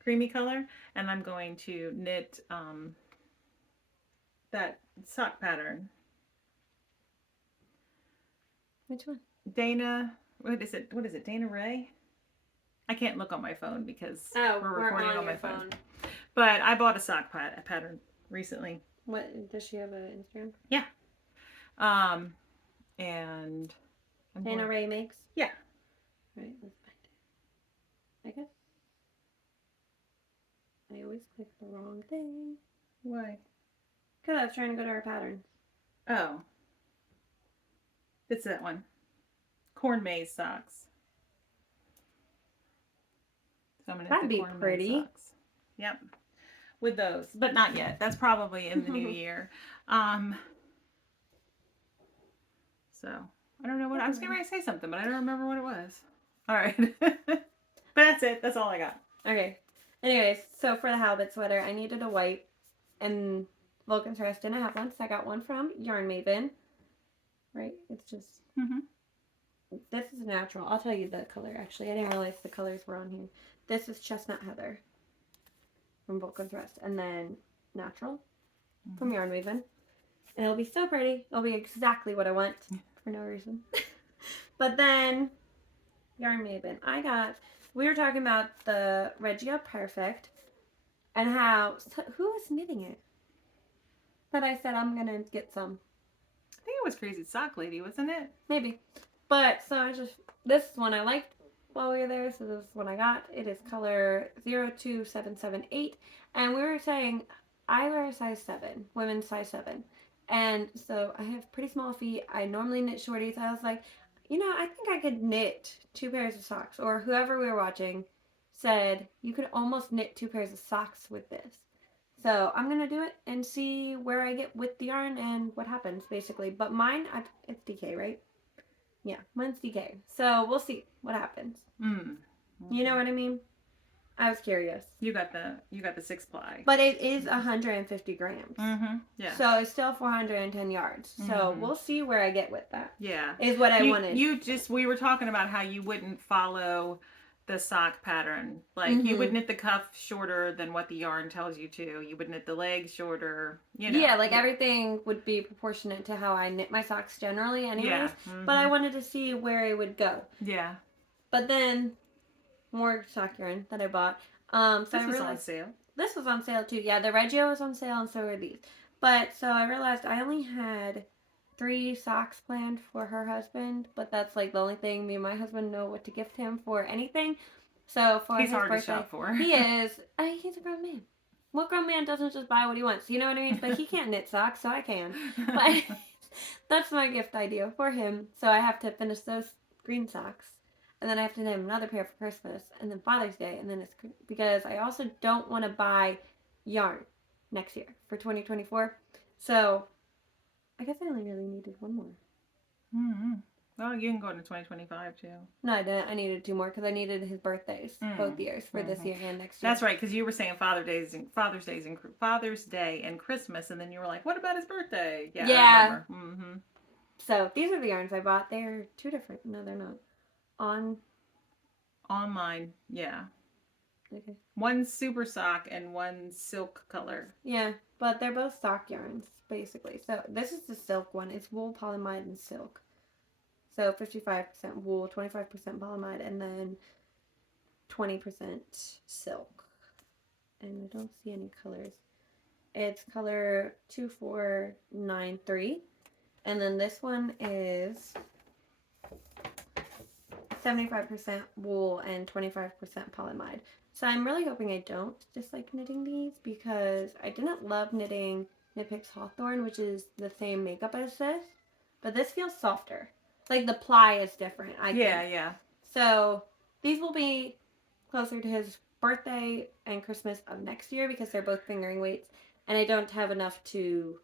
creamy color, and I'm going to knit that sock pattern. Which one? Dana, what is it? Dana Ray? I can't look on my phone because we're recording on my phone. But I bought a sock pattern recently. What, does she have an Instagram? Yeah. And Dana Ray makes? Yeah. Right, let's find it. I guess I always click the wrong thing. Why? Because I was trying to go to our patterns. Oh. It's that one. Corn maze socks. So I'm gonna That'd be pretty. socks. Yep. With those, but not yet. That's probably in the new year. So I don't know what I was getting ready to say something, but I don't remember what it was. All right. But that's it. That's all I got. Okay. Anyways, so for the halibut sweater, I needed a white, and Vulcan's Rest didn't have one, so I got one from Yarn Maven. Right? It's just. This is natural. I'll tell you the color. Actually, I didn't realize the colors were on here. This is Chestnut Heather from Vulcan's Rest, and then natural from Yarn Maven. And it'll be so pretty. It'll be exactly what I want for no reason. But then Yarn Maven, we were talking about the Regia Perfect and how, who was knitting it? That I said I'm gonna get some. I think it was Crazy Sock Lady, wasn't it? Maybe. But so this is one I liked while we were there, so this is one I got. It is color 02778, and we were saying I wear a size 7, women's size 7, and so I have pretty small feet. I normally knit shorties. I was like, I think I could knit 2 pairs of socks, or whoever we were watching said you could almost knit 2 pairs of socks with this. So I'm gonna do it and see where I get with the yarn and what happens, basically. But mine, it's DK, right? Yeah, mine's DK. So we'll see what happens. You know what I mean? I was curious. You got the 6-ply. But it is 150 grams. Yeah. So it's still 410 yards. So we'll see where I get with that. Yeah. Is what I wanted. We were talking about how you wouldn't follow the sock pattern. Like you would knit the cuff shorter than what the yarn tells you to. You would knit the legs shorter, Yeah, like everything would be proportionate to how I knit my socks generally anyways. Yeah. But I wanted to see where it would go. Yeah. But then more sock yarn that I bought. So this was on sale. This was on sale too. Yeah, the Reggio was on sale and so were these. But so I realized I only had 3 socks planned for her husband, but that's like the only thing me and my husband know what to gift him for anything. So for he's his hard birthday, to shop for. He is. He's a grown man. What grown man doesn't just buy what he wants? You know what I mean? But he can't knit socks, so I can. But that's my gift idea for him. So I have to finish those green socks. And then I have to knit him another pair for Christmas. And then Father's Day. And then it's because I also don't want to buy yarn next year for 2024. So I guess I only really needed one more. Well, you can go into 2025 too. No, I didn't. I needed 2 more because I needed his birthdays both years for this year and next year. That's right, because you were saying Father's Day and Christmas, and then you were like, "What about his birthday?" Yeah. I remember. So these are the yarns I bought. They're 2 different. No, they're not. Online, yeah. Okay. One super sock and one silk color. Yeah, but they're both sock yarns, basically. So this is the silk one. It's wool, polyamide, and silk. So 55% wool, 25% polyamide, and then 20% silk. And I don't see any colors. It's color 2493. And then this one is 75% wool and 25% polyamide. So I'm really hoping I don't dislike knitting these because I didn't love knitting Knit Picks Hawthorne, which is the same makeup as this, but this feels softer. Like the ply is different, I think. Yeah. So these will be closer to his birthday and Christmas of next year because they're both fingering weights, and I don't have enough to.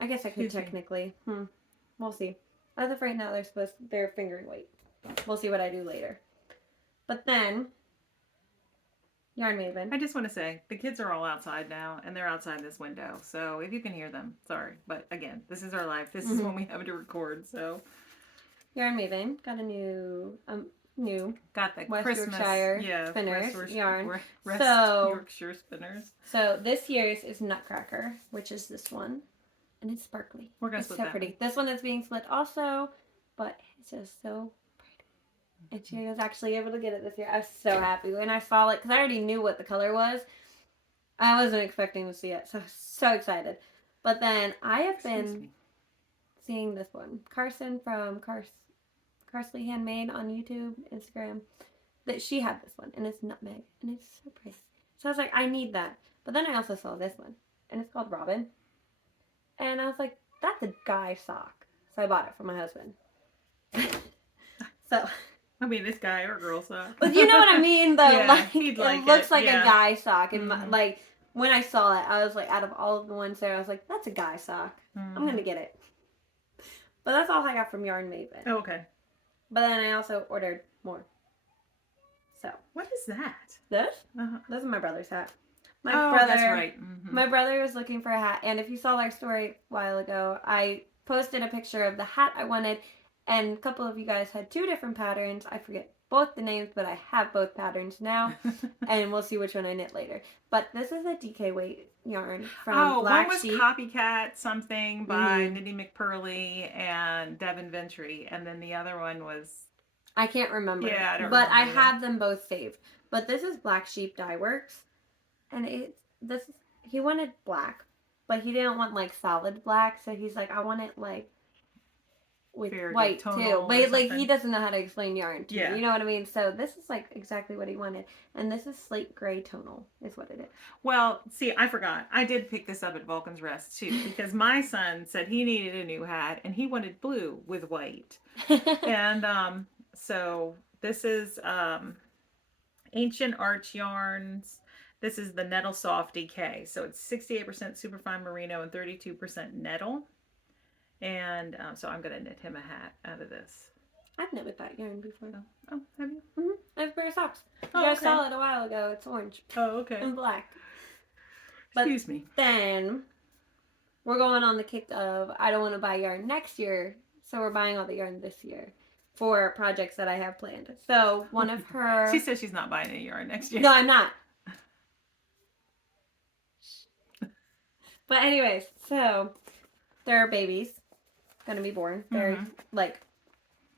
I guess I could technically. We'll see. As of right now, they're fingering weight. We'll see what I do later. But then, Yarn Maven. I just want to say, the kids are all outside now, and they're outside this window. So if you can hear them, sorry. But again, this is our life. This is when we have to record, so. Yarn Maven got a new got the West Christmas Yorkshire spinners yarn. Yorkshire spinners. So this year's is Nutcracker, which is this one, and it's sparkly. We're gonna split so that pretty. one. This one is being split also, but it's just so pretty. And she was actually able to get it this year. I was so happy when I saw it because I already knew what the color was. I wasn't expecting to see it, so excited. But then I have been seeing this one, Carson from Carsley Handmade on YouTube, Instagram, that she had this one, and it's nutmeg, and it's so pretty. So I was like, I need that. But then I also saw this one, and it's called Robin. And I was like, that's a guy sock. So I bought it for my husband. So. I mean, this guy or girl sock. But you know what I mean, though? Yeah, like, he'd like it looks like yeah. a guy sock. And like, when I saw it, I was like, out of all of the ones there, I was like, that's a guy sock. I'm going to get it. But that's all I got from Yarn Maven. Oh, okay. But then I also ordered more. So. What is that? This? This is my brother's hat. My brother, that's right. My brother was looking for a hat. And if you saw our story a while ago, I posted a picture of the hat I wanted. And a couple of you guys had two different patterns. I forget both the names, but I have both patterns now. And we'll see which one I knit later. But this is a DK weight yarn from Black one was Sheep. Copycat something by Knitting McPurley and Devin Ventry. And then the other one was... I can't remember. Yeah, I don't But remember. I have them both saved. But this is Black Sheep Dye Works. And he wanted black. But he didn't want like solid black. So he's like, I want it like... with white too, but like he doesn't know how to explain yarn to me, you know what I mean? So this is like exactly what he wanted, and this is slate gray tonal is what it is. Well, see, I forgot. I did pick this up at Vulcan's Rest too because my son said he needed a new hat and he wanted blue with white, and so this is Ancient Arch Yarns. This is the Nettle Soft DK, so it's 68% superfine merino and 32% nettle. And so I'm going to knit him a hat out of this. I've knit with that yarn before. Oh, have you? I have a pair of socks. Oh, you guys saw it a while ago. It's orange. Oh, okay. And black. Excuse me. Then we're going on the kick of I don't want to buy yarn next year, so we're buying all the yarn this year for projects that I have planned. So one of her... She says she's not buying any yarn next year. No, I'm not. But anyways, so there are babies gonna be born. They're like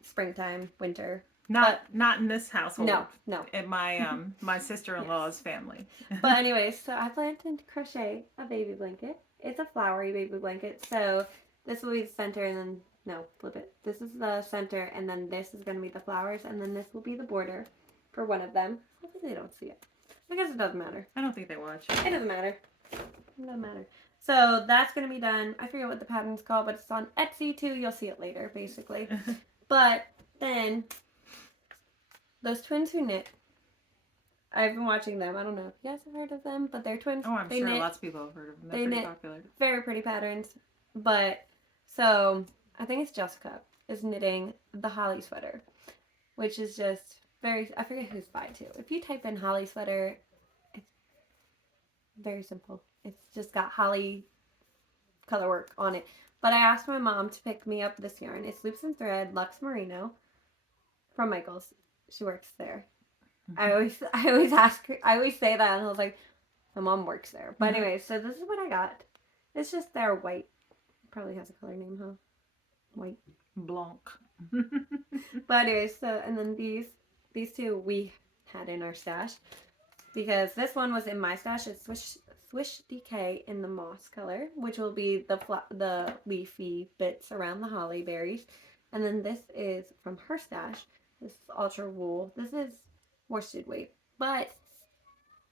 springtime, winter. Not in this household. No. In my my sister-in-law's family. But anyways, so I plan to crochet a baby blanket. It's a flowery baby blanket. So this will be the center, and then flip it. This is the center, and then this is gonna be the flowers, and then this will be the border for one of them. Hopefully they don't see it. I guess it doesn't matter. I don't think they watch. It doesn't matter. It doesn't matter. So that's going to be done. I forget what the pattern's called, but it's on Etsy too. You'll see it later, basically. But then, those twins who knit, I've been watching them. I don't know if you guys have heard of them, but they're twins. Oh, I'm sure lots of people have heard of them. They're pretty popular. Very pretty patterns. But, so, I think it's Jessica is knitting the holly sweater, which is just very, I forget who's by too. If you type in holly sweater, it's very simple. It's just got holly color work on it. But I asked my mom to pick me up this yarn. It's Loops and Thread Luxe Merino from Michael's. She works there. I always ask her, I always say that, and I was like, my mom works there. But Mhm. anyway, so this is what I got. It's just their white. Probably has a color name, huh? White. Blanc. But anyway, so and then these two we had in our stash because this one was in my stash. It's Swish DK in the moss color, which will be the leafy bits around the holly berries, and then this is from her stash. This is Ultra Wool. This is worsted weight, but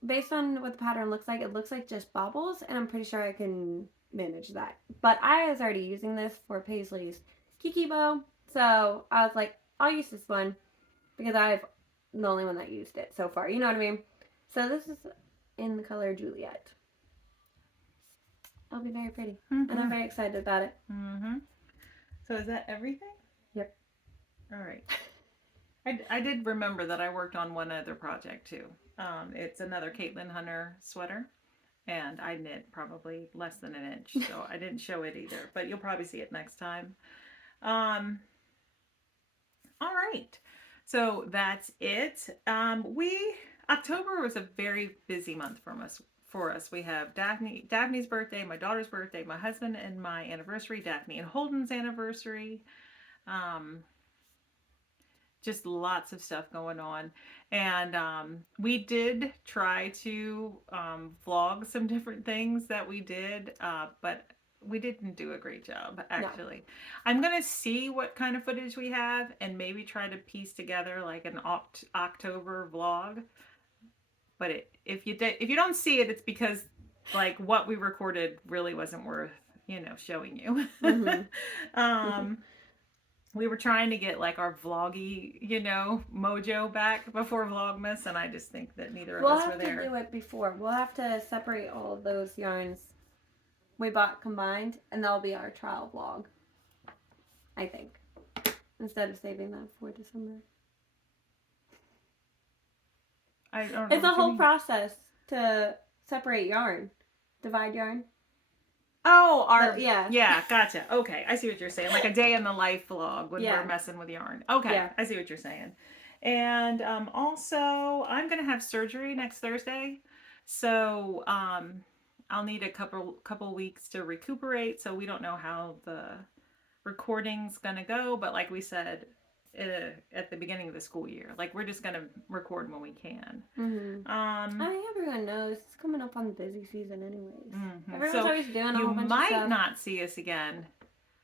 based on what the pattern looks like, it looks like just baubles, and I'm pretty sure I can manage that. But I was already using this for Paisley's Kiki bow, so I was like, I'll use this one because I'm the only one that used it so far. You know what I mean? So this is in the color Juliet. It'll be very pretty, and I'm very excited about it. Mm-hmm. So is that everything? Yep. All right. I did remember that I worked on one other project too. It's another Caitlin Hunter sweater, and I knit probably less than an inch, so I didn't show it either. But you'll probably see it next time. All right. So that's it. October was a very busy month for us. We have Daphne's birthday, my daughter's birthday, my husband and my anniversary, Daphne and Holden's anniversary. Um, just lots of stuff going on. And we did try to vlog some different things that we did, but we didn't do a great job, actually. No. I'm going to see what kind of footage we have and maybe try to piece together like an October vlog. But if you don't see it, it's because like what we recorded really wasn't worth, showing you. Mm-hmm. We were trying to get like our vloggy, mojo back before Vlogmas, and I just think that neither of us were there. We'll have to do it before. We'll have to separate all of those yarns we bought combined, and that'll be our trial vlog, I think, instead of saving that for December. I don't know. It's a whole process to separate yarn, divide yarn. Oh, yeah, gotcha. Okay, I see what you're saying. Like a day in the life vlog when we're messing with yarn. Okay, yeah. I see what you're saying. And also, I'm gonna have surgery next Thursday, so I'll need a couple weeks to recuperate. So we don't know how the recording's gonna go, but like we said at the beginning of the school year, like we're just gonna record when we can. Mm-hmm. I think everyone knows it's coming up on the busy season anyways. Mm-hmm. Everyone's always doing a whole bunch of stuff. You might not see us again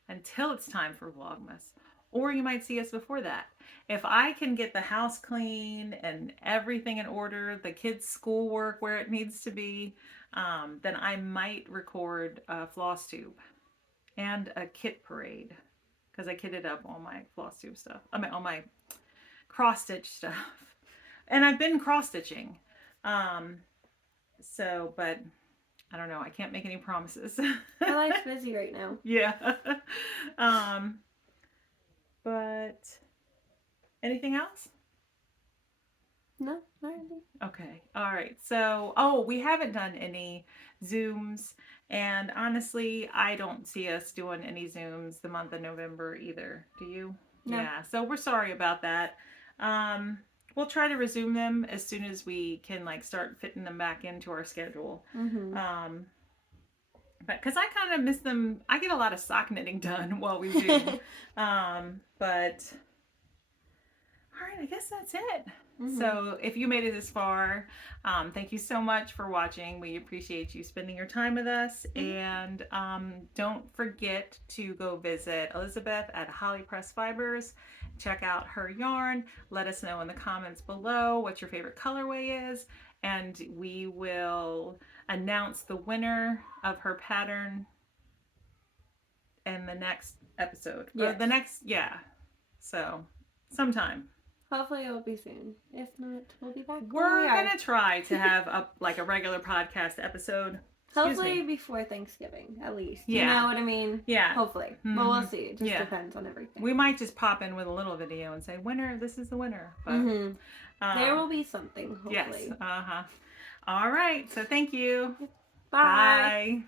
until it's time for Vlogmas, or you might see us before that. If I can get the house clean and everything in order, the kids' schoolwork where it needs to be, then I might record a floss tube and a kit parade. Because I kitted up all my floss tube stuff. I mean, all my cross stitch stuff. And I've been cross stitching. So, but I don't know. I can't make any promises. My life's busy right now. Yeah. But anything else? No, not really. Okay. All right. So, we haven't done any Zooms. And honestly, I don't see us doing any Zooms the month of November either. Do you? No. Yeah. So we're sorry about that. We'll try to resume them as soon as we can, like, start fitting them back into our schedule. Mm-hmm. But because I kind of miss them. I get a lot of sock knitting done while we Zoom. But all right, I guess that's it. Mm-hmm. So if you made it this far, thank you so much for watching. We appreciate you spending your time with us. Mm-hmm. And don't forget to go visit Elizabeth at Holly Press Fibers. Check out her yarn. Let us know in the comments below what your favorite colorway is. And we will announce the winner of her pattern in the next episode. Yes. Or the next, so sometime. Hopefully it will be soon. If not, we'll be back. We're gonna try to have a regular podcast episode. Hopefully before Thanksgiving, at least. Yeah. You know what I mean? Yeah. Hopefully. Mm-hmm. But we'll see. It just depends on everything. We might just pop in with a little video and say, winner, this is the winner. But, there will be something, hopefully. Yes. Uh-huh. All right. So thank you. Bye. Bye.